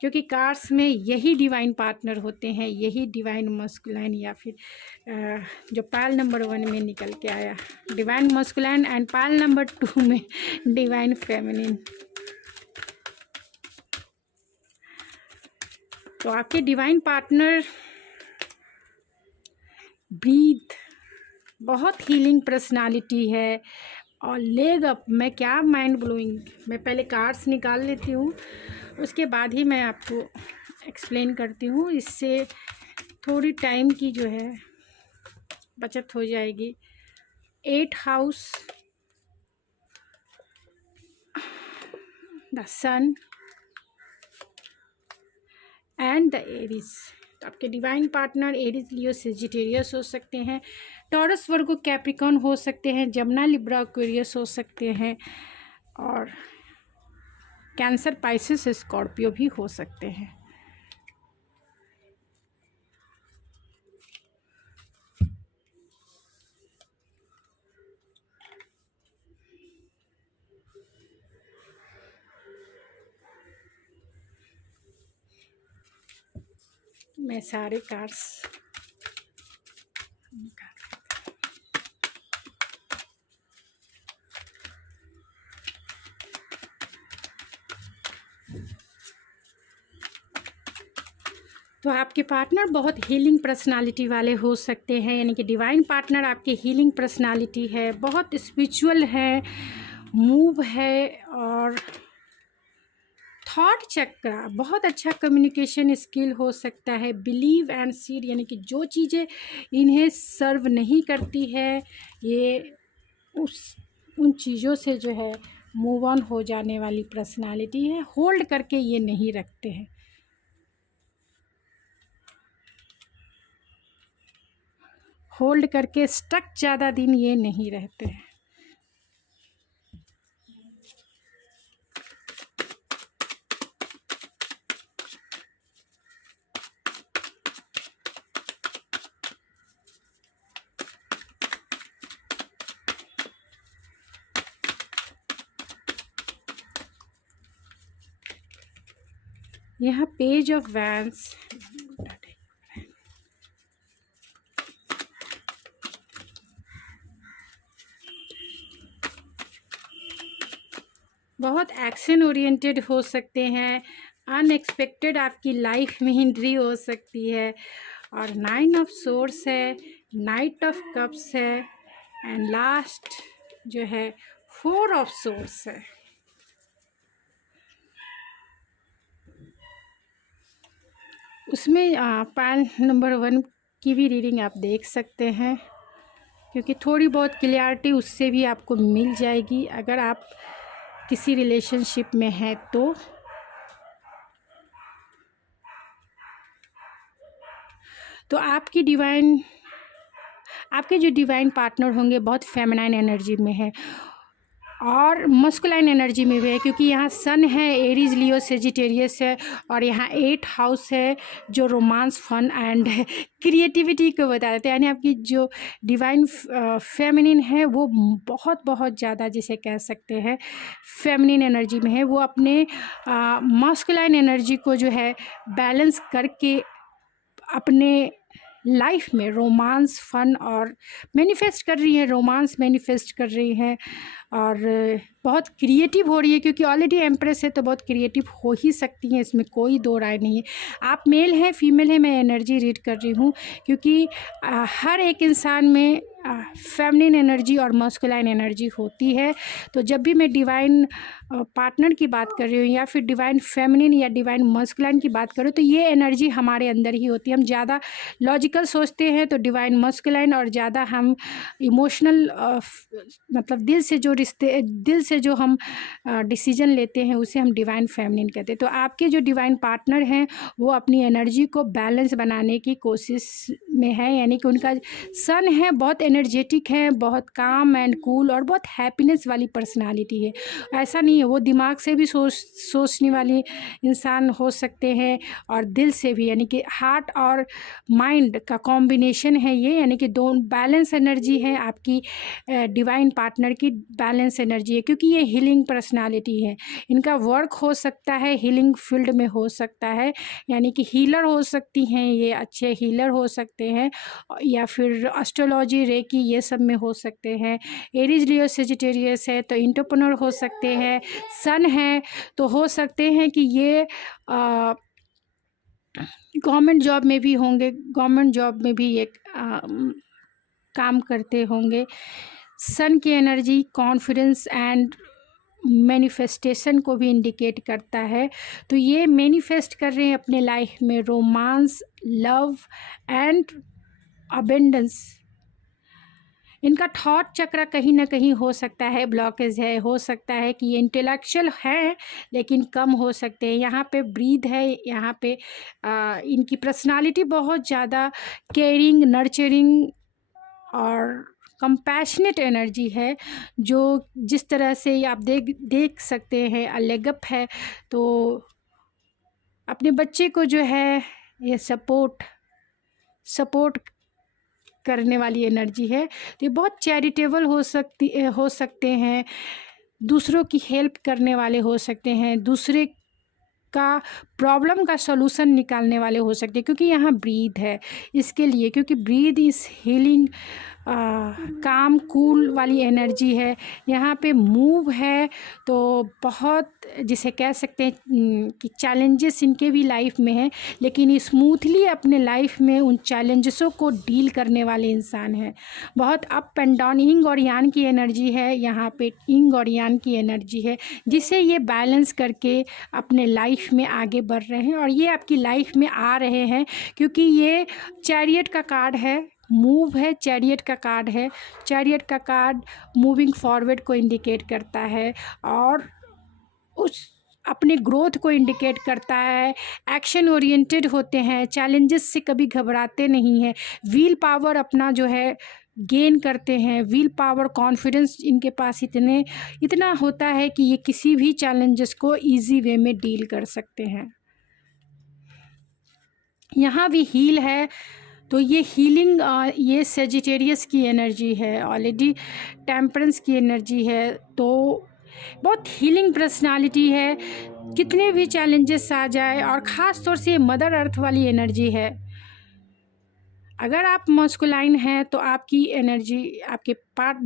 क्योंकि कार्ड्स में यही डिवाइन पार्टनर होते हैं, यही डिवाइन मस्कुलाइन या फिर जो पाल नंबर 1 में निकल के आया divine masculine and Pal number 2 में डिवाइन फेमिनिन। तो आपके डिवाइन पार्टनर ब्रीथ, बहुत हीलिंग पर्सनालिटी है और लेग अप। मैं क्या माइंड ब्लोइंग, मैं पहले कार्ड्स निकाल लेती हूँ, उसके बाद ही मैं आपको एक्सप्लेन करती हूँ, इससे थोड़ी टाइम की जो है बचत हो जाएगी। 8 house, the sun and the Aries. तो आपके divine partner Aries, Leo, Sagittarius हो सकते हैं, टॉरस, वर्गो, कैप्रिकॉर्न हो सकते हैं, जमुना, लिब्रा, एक्वेरियस हो सकते हैं और कैंसर, पाइसेस, स्कॉर्पियो भी हो सकते हैं। मैं सारे कार्ड्स तो आपके पार्टनर बहुत हीलिंग पर्सनालिटी वाले हो सकते हैं, यानी कि डिवाइन पार्टनर आपके हीलिंग पर्सनालिटी है, बहुत स्पिरिचुअल है, मूव है और थॉट चक्र, बहुत अच्छा कम्युनिकेशन स्किल हो सकता है। बिलीव एंड सीड, यानी कि जो चीज़ें इन्हें सर्व नहीं करती है ये उन चीज़ों से जो है मूव ऑन हो जाने वाली पर्सनालिटी है, होल्ड करके ये नहीं रखते हैं। होल्ड करके स्टक ज़्यादा दिन ये नहीं रहते हैं। यहाँ पेज ऑफ वैंस, बहुत एक्शन ओरिएंटेड हो सकते हैं, अनएक्सपेक्टेड आपकी लाइफ में एंट्री हो सकती है। और 9 ऑफ सोर्स है, नाइट ऑफ कप्स है, एंड लास्ट जो है 4 ऑफ सोर्स है। उसमें पाइल नंबर 1 की भी रीडिंग आप देख सकते हैं, क्योंकि थोड़ी बहुत क्लियरिटी उससे भी आपको मिल जाएगी अगर आप किसी रिलेशनशिप में हैं तो आपके जो डिवाइन पार्टनर होंगे बहुत फेमिनाइन एनर्जी में है और मस्कुलाइन एनर्जी में भी है, क्योंकि यहाँ सन है, एरीज, लियो, सेजिटेरियस है, और यहाँ 8 हाउस है जो रोमांस, फन एंड क्रिएटिविटी को बता देते हैं। यानी आपकी जो डिवाइन फेमिनिन है वो बहुत बहुत ज़्यादा, जिसे कह सकते हैं, फेमिनिन एनर्जी में है। वो अपने मस्कुलाइन एनर्जी को जो है बैलेंस करके अपने लाइफ में रोमांस, फन और मैनिफेस्ट कर रही हैं, रोमांस मैनिफेस्ट कर रही हैं, और बहुत क्रिएटिव हो रही है, क्योंकि ऑलरेडी एम्प्रेस है तो बहुत क्रिएटिव हो ही सकती हैं, इसमें कोई दो राय नहीं है। आप मेल हैं, फीमेल हैं, मैं एनर्जी रीड कर रही हूँ, क्योंकि हर एक इंसान में फेमिनिन एनर्जी और मस्कुलाइन एनर्जी होती है। तो जब भी मैं डिवाइन पार्टनर की बात कर रही हूँ या फिर डिवाइन फेमिनिन या डिवाइन मस्कुलाइन की बात करूँ, तो ये एनर्जी हमारे अंदर ही होती है। हम ज़्यादा लॉजिकल सोचते हैं तो डिवाइन मस्कुलाइन, और ज़्यादा हम इमोशनल मतलब दिल से जो हम डिसीजन लेते हैं उसे हम डिवाइन फेमिनिन कहते हैं। तो आपके जो डिवाइन पार्टनर हैं वो अपनी एनर्जी को बैलेंस बनाने की कोशिश में है, यानी कि उनका सन है, बहुत एनर्जेटिक है, बहुत काम एंड कूल और बहुत हैप्पीनेस वाली पर्सनालिटी है। ऐसा नहीं है, वो दिमाग से भी सोचने वाली इंसान हो सकते हैं और दिल से भी, यानी कि हार्ट और माइंड का कॉम्बिनेशन है ये, यानी कि दोनों बैलेंस एनर्जी है आपकी डिवाइन पार्टनर की, बैलेंस एनर्जी है, क्योंकि ये हीलिंग पर्सनालिटी है। इनका वर्क हो सकता है हीलिंग फील्ड में हो सकता है, यानी कि हीलर हो सकती हैं, ये अच्छे हीलर हो सकते हैं, या फिर एस्ट्रोलॉजी, रेकी, ये सब में हो सकते हैं। एरीज, लियो, सेजिटेरियस है तो एंटरप्रेन्योर हो सकते हैं। सन है तो हो सकते हैं कि ये गवर्नमेंट जॉब में भी होंगे, गवर्नमेंट जॉब में भी ये काम करते होंगे। सन की एनर्जी कॉन्फिडेंस एंड मैनिफेस्टेशन को भी इंडिकेट करता है। तो ये मैनिफेस्ट कर रहे हैं अपने लाइफ में रोमांस, लव एंड अबेंडेंस। इनका थॉट चक्र कहीं ना कहीं हो सकता है ब्लॉकेज है, हो सकता है कि ये इंटेलेक्चुअल है लेकिन कम हो सकते हैं। यहाँ पे ब्रीद है, यहाँ पे इनकी पर्सनालिटी बहुत ज़्यादा केयरिंग, नर्चरिंग और कंपैशनेट एनर्जी है, जो जिस तरह से आप देख सकते हैं अलेगप है, तो अपने बच्चे को जो है ये सपोर्ट करने वाली एनर्जी है। तो ये बहुत चैरिटेबल हो सकते हैं, दूसरों की हेल्प करने वाले हो सकते हैं, दूसरे का प्रॉब्लम का सॉल्यूशन निकालने वाले हो सकते हैं, क्योंकि यहाँ ब्रीद है इसके लिए, क्योंकि ब्रीद इस हीलिंग काम कूल वाली एनर्जी है। यहाँ पे मूव है तो बहुत, जिसे कह सकते हैं कि चैलेंजेस इनके भी लाइफ में हैं, लेकिन स्मूथली अपने लाइफ में उन चैलेंजेसों को डील करने वाले इंसान हैं। बहुत अप एंड डाउन, यिंग और यान की एनर्जी है यहाँ पे, यिंग और यान की एनर्जी है, जिसे ये बैलेंस करके अपने लाइफ में आगे बढ़ रहे हैं और ये आपकी लाइफ में आ रहे हैं, क्योंकि ये चैरियट का कार्ड है, मूव है, चैरियट का कार्ड है। चैरियट का कार्ड मूविंग फॉरवर्ड को इंडिकेट करता है और उस अपने ग्रोथ को इंडिकेट करता है। एक्शन ओरिएंटेड होते हैं, चैलेंजेस से कभी घबराते नहीं हैं, विल पावर अपना जो है गेन करते हैं, विल पावर, कॉन्फिडेंस इनके पास इतना होता है कि ये किसी भी चैलेंजेस को इजी वे में डील कर सकते हैं। यहाँ भी हील है, तो ये हीलिंग, ये सेजिटेरियस की एनर्जी है, ऑलरेडी टेम्परेंस की एनर्जी है, तो बहुत हीलिंग पर्सनालिटी है, कितने भी चैलेंजेस आ जाए, और ख़ास तौर से मदर अर्थ वाली एनर्जी है। अगर आप मस्कुलाइन हैं तो आपकी एनर्जी, आपके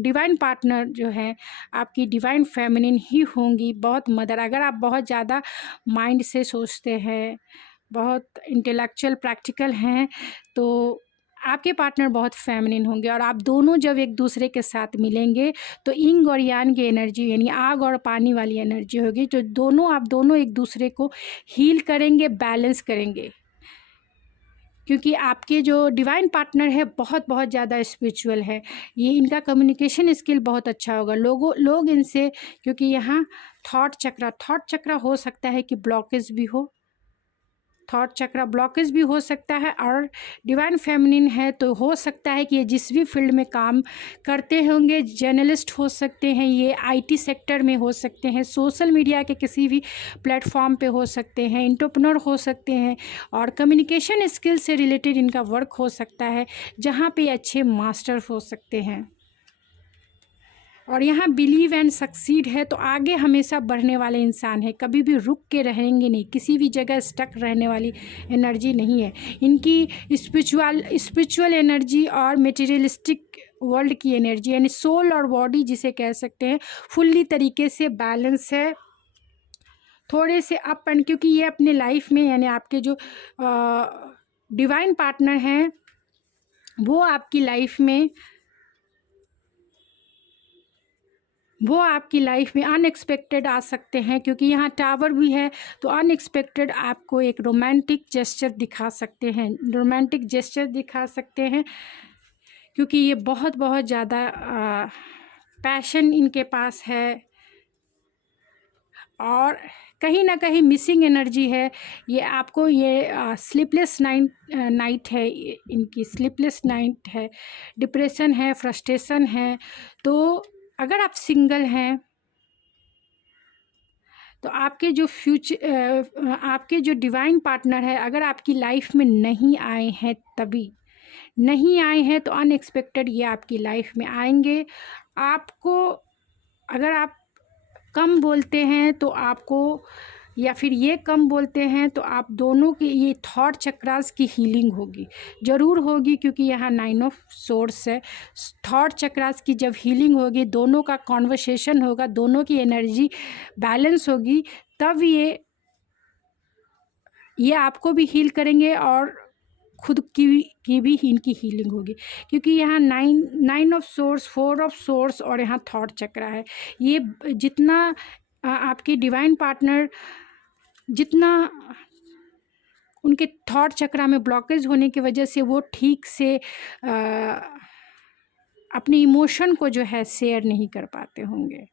डिवाइन पार्टनर जो है आपकी डिवाइन फेमिनिन ही होंगी, बहुत मदर। अगर आप बहुत ज़्यादा माइंड से सोचते हैं, बहुत इंटेलेक्चुअल प्रैक्टिकल हैं, तो आपके पार्टनर बहुत फेमिनिन होंगे। और आप दोनों जब एक दूसरे के साथ मिलेंगे तो यिंग और यांग की एनर्जी, यानी आग और पानी वाली एनर्जी होगी, जो आप दोनों एक दूसरे को हील करेंगे, बैलेंस करेंगे। क्योंकि आपके जो डिवाइन पार्टनर है बहुत ज़्यादा स्पिरिचुअल है, ये इनका कम्युनिकेशन स्किल बहुत अच्छा होगा। लोग इनसे, क्योंकि यहाँ थॉट चक्रा हो सकता है कि ब्लॉकेज भी हो, थॉट चक्रा ब्लॉकेज भी हो सकता है। और डिवाइन फेमिनिन है तो हो सकता है कि ये जिस भी फील्ड में काम करते होंगे, जर्नलिस्ट हो सकते हैं, ये आईटी सेक्टर में हो सकते हैं, सोशल मीडिया के किसी भी प्लेटफॉर्म पे हो सकते हैं, एंटरप्रेन्योर हो सकते हैं, और कम्युनिकेशन स्किल से रिलेटेड इनका वर्क हो सकता है, जहाँ पे अच्छे मास्टर हो सकते हैं। और यहाँ बिलीव एंड सक्सीड है तो आगे हमेशा बढ़ने वाले इंसान है, कभी भी रुक के रहेंगे नहीं, किसी भी जगह स्टक रहने वाली एनर्जी नहीं है इनकी। स्पिरिचुअल एनर्जी और मटेरियलिस्टिक वर्ल्ड की एनर्जी, यानी सोल और बॉडी जिसे कह सकते हैं, फुल्ली तरीके से बैलेंस है। थोड़े से अप एंड, क्योंकि ये अपने लाइफ में, यानी आपके जो डिवाइन पार्टनर हैं वो आपकी लाइफ में अनएक्सपेक्टेड आ सकते हैं, क्योंकि यहाँ टावर भी है तो अनएक्सपेक्टेड आपको एक रोमांटिक जेस्चर दिखा सकते हैं, क्योंकि ये बहुत ज़्यादा पैशन इनके पास है। और कहीं ना कहीं मिसिंग एनर्जी है, ये आपको ये स्लीपलेस नाइट है, इनकी स्लीपलेस नाइट है, डिप्रेशन है, फ्रस्ट्रेशन है। तो अगर आप सिंगल हैं तो आपके जो डिवाइन पार्टनर है, अगर आपकी लाइफ में नहीं आए हैं तो अनएक्सपेक्टेड ये आपकी लाइफ में आएंगे। आपको, अगर आप कम बोलते हैं तो आपको, या फिर ये कम बोलते हैं तो आप दोनों की ये थॉट चक्रास की हीलिंग ज़रूर होगी, क्योंकि यहाँ 9 ऑफ सोर्स है। थॉट चक्रास की जब हीलिंग होगी, दोनों का कॉन्वर्सेशन होगा, दोनों की एनर्जी बैलेंस होगी, तब ये आपको भी हील करेंगे और खुद की भी इनकी हीलिंग होगी, क्योंकि यहाँ 9 ऑफ सोर्स, 4 ऑफ सोर्स और यहाँ थॉट चक्रा है। ये जितना आपके डिवाइन पार्टनर, जितना उनके थॉट चक्रा में ब्लॉकेज होने की वजह से वो ठीक से अपने इमोशन को जो है शेयर नहीं कर पाते होंगे,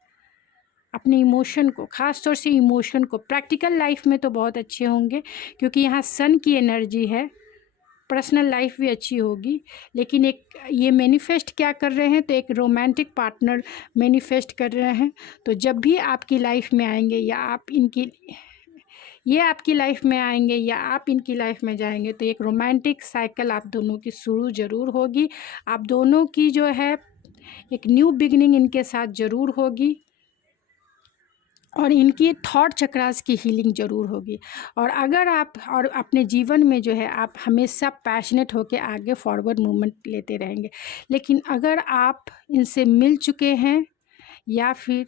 अपने इमोशन को, ख़ास तौर से इमोशन को। प्रैक्टिकल लाइफ में तो बहुत अच्छे होंगे, क्योंकि यहाँ सन की एनर्जी है, पर्सनल लाइफ भी अच्छी होगी। लेकिन एक ये मैनिफेस्ट क्या कर रहे हैं, तो एक रोमांटिक पार्टनर मैनिफेस्ट कर रहे हैं। तो जब भी आपकी लाइफ में आएंगे, या आपकी लाइफ में आएंगे या आप इनकी लाइफ में जाएंगे, तो एक रोमांटिक साइकिल आप दोनों की शुरू ज़रूर होगी। आप दोनों की जो है एक न्यू बिगनिंग इनके साथ ज़रूर होगी, और इनकी थॉट चक्रास की हीलिंग ज़रूर होगी। और अगर आप और अपने जीवन में जो है आप हमेशा पैशनेट होकर आगे फॉरवर्ड मूवमेंट लेते रहेंगे। लेकिन अगर आप इनसे मिल चुके हैं, या फिर,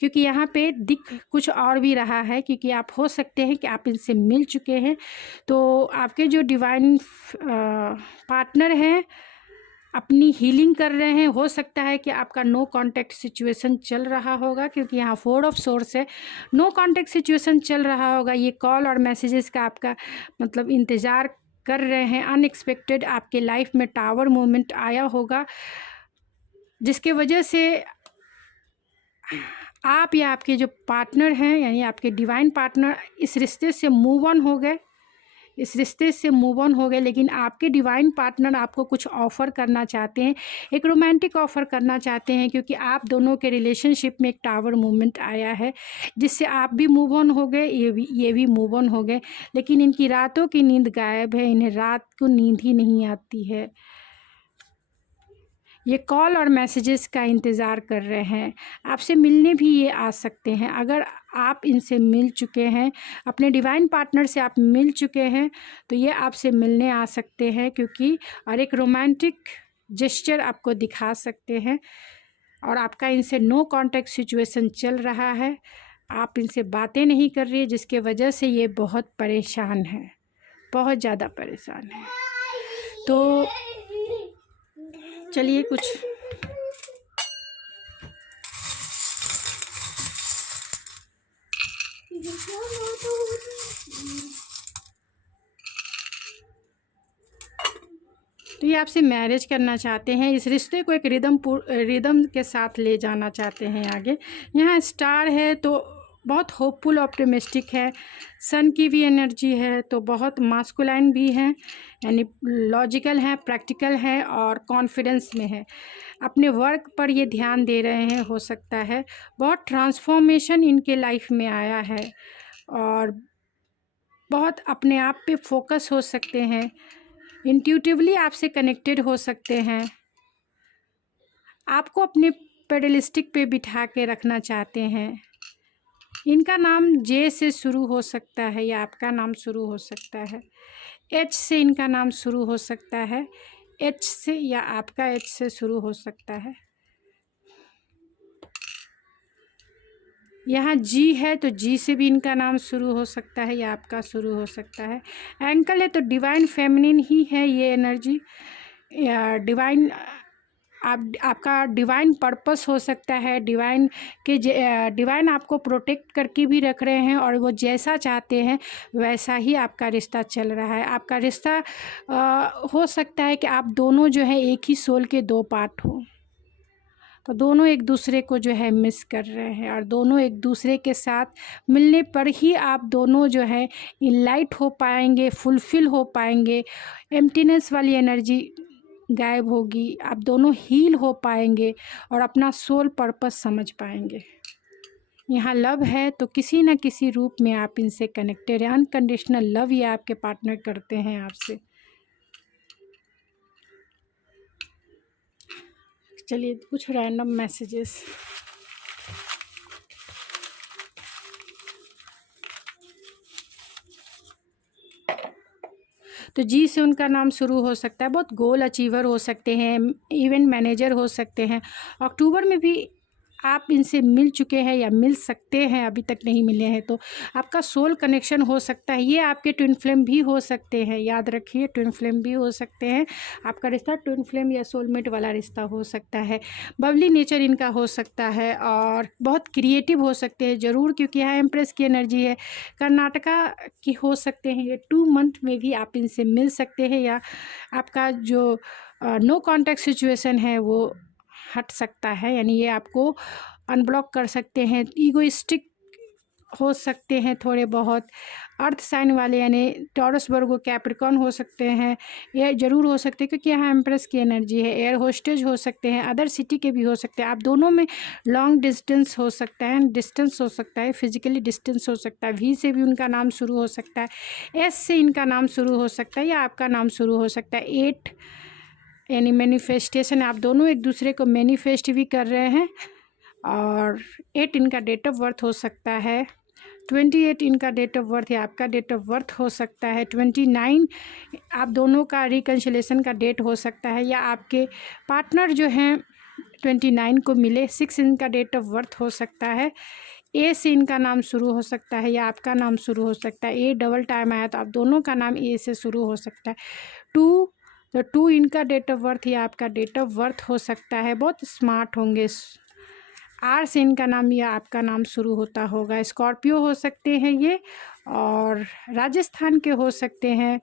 क्योंकि यहाँ पे दिख कुछ और भी रहा है, क्योंकि आप हो सकते हैं कि आप इनसे मिल चुके हैं, तो आपके जो डिवाइन पार्टनर हैं अपनी हीलिंग कर रहे हैं। हो सकता है कि आपका नो कांटेक्ट सिचुएशन चल रहा होगा, क्योंकि यहाँ 4 ऑफ सोर्स है, नो कांटेक्ट सिचुएशन चल रहा होगा। ये कॉल और मैसेजेस का आपका मतलब इंतज़ार कर रहे हैं। अनएक्सपेक्टेड आपके लाइफ में टावर मोमेंट आया होगा, जिसके वजह से आप या आपके जो पार्टनर हैं, यानी आपके डिवाइन पार्टनर, इस रिश्ते से मूव ऑन हो गए, लेकिन आपके डिवाइन पार्टनर आपको कुछ ऑफ़र करना चाहते हैं, एक रोमांटिक ऑफ़र करना चाहते हैं, क्योंकि आप दोनों के रिलेशनशिप में एक टावर मूवमेंट आया है, जिससे आप भी मूव ऑन हो गए, ये भी मूव ऑन हो गए। लेकिन इनकी रातों की नींद गायब है, इन्हें रात को नींद ही नहीं आती है। ये कॉल और मैसेजेस का इंतज़ार कर रहे हैं। आपसे मिलने भी ये आ सकते हैं। अगर आप इनसे मिल चुके हैं, अपने डिवाइन पार्टनर से आप मिल चुके हैं, तो ये आपसे मिलने आ सकते हैं, क्योंकि और एक रोमांटिक जेस्चर आपको दिखा सकते हैं। और आपका इनसे नो कांटेक्ट सिचुएशन चल रहा है, आप इनसे बातें नहीं कर रही है, जिसके वजह से ये बहुत परेशान है, बहुत ज़्यादा परेशान है। तो चलिए कुछ तो ये आपसे मैरिज करना चाहते हैं, इस रिश्ते को एक रिदम के साथ ले जाना चाहते हैं आगे। यहाँ स्टार है तो बहुत होपफुल ऑप्टिमिस्टिक है, सन की भी एनर्जी है, तो बहुत मास्कुलाइन भी है, यानी लॉजिकल है, प्रैक्टिकल है और कॉन्फिडेंस में है। अपने वर्क पर ये ध्यान दे रहे हैं, हो सकता है बहुत ट्रांसफॉर्मेशन इनके लाइफ में आया है और बहुत अपने आप पे फोकस हो सकते हैं, इंट्यूटिवली आपसे कनेक्टेड हो सकते हैं, आपको अपने पेडलिस्टिक पे बिठा के रखना चाहते हैं। इनका नाम जे से शुरू हो सकता है या आपका नाम शुरू हो सकता है, एच से इनका नाम शुरू हो सकता है, एच से या आपका एच से शुरू हो सकता है। यहाँ जी है तो जी से भी इनका नाम शुरू हो सकता है या आपका शुरू हो सकता है। एंकल है तो डिवाइन फेमिनिन ही है ये एनर्जी, या डिवाइन आपका डिवाइन पर्पस हो सकता है, डिवाइन आपको प्रोटेक्ट करके भी रख रहे हैं और वो जैसा चाहते हैं वैसा ही आपका रिश्ता चल रहा है। आपका रिश्ता हो सकता है कि आप दोनों जो है एक ही सोल के दो पार्ट हो, तो दोनों एक दूसरे को जो है मिस कर रहे हैं और दोनों एक दूसरे के साथ मिलने पर ही आप दोनों जो है इनलाइट हो पाएंगे, फुलफ़िल हो पाएंगे, एम्प्टीनेस वाली एनर्जी गायब होगी, आप दोनों हील हो पाएंगे और अपना सोल पर्पस समझ पाएंगे। यहाँ लव है तो किसी न किसी रूप में आप इनसे कनेक्टेड हैं, अनकंडीशनल लव ये आपके पार्टनर करते हैं आपसे। चलिए कुछ रैंडम मैसेजेस। तो जी से उनका नाम शुरू हो सकता है, बहुत गोल अचीवर हो सकते हैं, इवेंट मैनेजर हो सकते हैं। अक्टूबर में भी आप इनसे मिल चुके हैं या मिल सकते हैं, अभी तक नहीं मिले हैं, तो आपका सोल कनेक्शन हो सकता है। ये आपके ट्विन फ्लेम भी हो सकते हैं, याद रखिए ट्विन फ्लेम भी हो सकते हैं। आपका रिश्ता ट्विन फ्लेम या सोलमेट वाला रिश्ता हो सकता है। बबली नेचर इनका हो सकता है और बहुत क्रिएटिव हो सकते हैं ज़रूर, क्योंकि यहाँ एम्प्रेस की एनर्जी है। कर्नाटका की हो सकते हैं, ये 2 मंथ में भी आप इनसे मिल सकते हैं या आपका जो नो कॉन्टैक्ट सिचुएशन है वो हट सकता है, यानी ये आपको अनब्लॉक कर सकते हैं। ईगोइस्टिक हो सकते हैं थोड़े बहुत, अर्थ साइन वाले यानी टॉरस वर्गो कैप्रिकॉर्न हो सकते हैं, ये ज़रूर हो सकते हैं क्योंकि यहाँ एम्प्रेस की एनर्जी है। एयर होस्टेज हो सकते हैं, अदर सिटी के भी हो सकते हैं। आप दोनों में लॉन्ग डिस्टेंस हो सकता है, डिस्टेंस हो सकता है, फिजिकली डिस्टेंस हो सकता है। वी से भी उनका नाम शुरू हो सकता है, एस से इनका नाम शुरू हो सकता है या आपका नाम शुरू हो सकता है। 8 यानी मैनिफेस्टेशन, आप दोनों एक दूसरे को मैनिफेस्ट भी कर रहे हैं और 8 इनका डेट ऑफ बर्थ हो सकता है। 28 इनका डेट ऑफ बर्थ या आपका डेट ऑफ बर्थ हो सकता है। 29 आप दोनों का रिकन्सिलेशन का डेट हो सकता है या आपके पार्टनर जो हैं 29 को मिले। 6 इनका डेट ऑफ बर्थ हो सकता है। ए से इनका नाम शुरू हो सकता है या आपका नाम शुरू हो सकता है। ए डबल टाइम आया तो आप दोनों का नाम ए से शुरू हो सकता है। 2 तो 2 इनका डेट ऑफ बर्थ या आपका डेट ऑफ बर्थ हो सकता है। बहुत स्मार्ट होंगे। आर से इनका नाम या आपका नाम शुरू होता होगा। स्कॉर्पियो हो सकते हैं ये और राजस्थान के हो सकते हैं।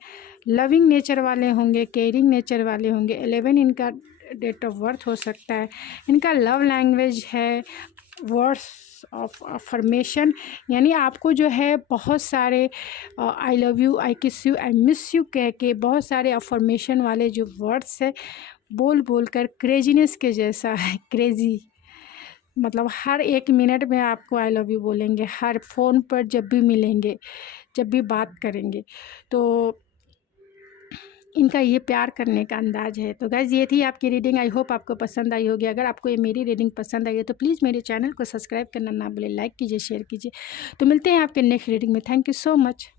लविंग नेचर वाले होंगे, केयरिंग नेचर वाले होंगे। 11 इनका डेट ऑफ बर्थ हो सकता है। इनका लव लैंग्वेज है वर्ड्स ऑफ अफर्मेशन, यानी आपको जो है बहुत सारे आई लव यू, आई किस यू, आई मिस यू कह के बहुत सारे अफर्मेशन वाले जो वर्ड्स है बोल बोल कर क्रेजीनेस के जैसा है। क्रेजी मतलब हर 1 मिनट में आपको आई लव यू बोलेंगे, हर फ़ोन पर जब भी मिलेंगे, जब भी बात करेंगे। तो इनका ये प्यार करने का अंदाज़ है। तो गाइज़ ये थी आपकी रीडिंग, आई होप आपको पसंद आई होगी। अगर आपको ये मेरी रीडिंग पसंद आई है तो प्लीज़ मेरे चैनल को सब्सक्राइब करना ना भूलें, लाइक कीजिए, शेयर कीजिए। तो मिलते हैं आपके नेक्स्ट रीडिंग में। Thank you so much.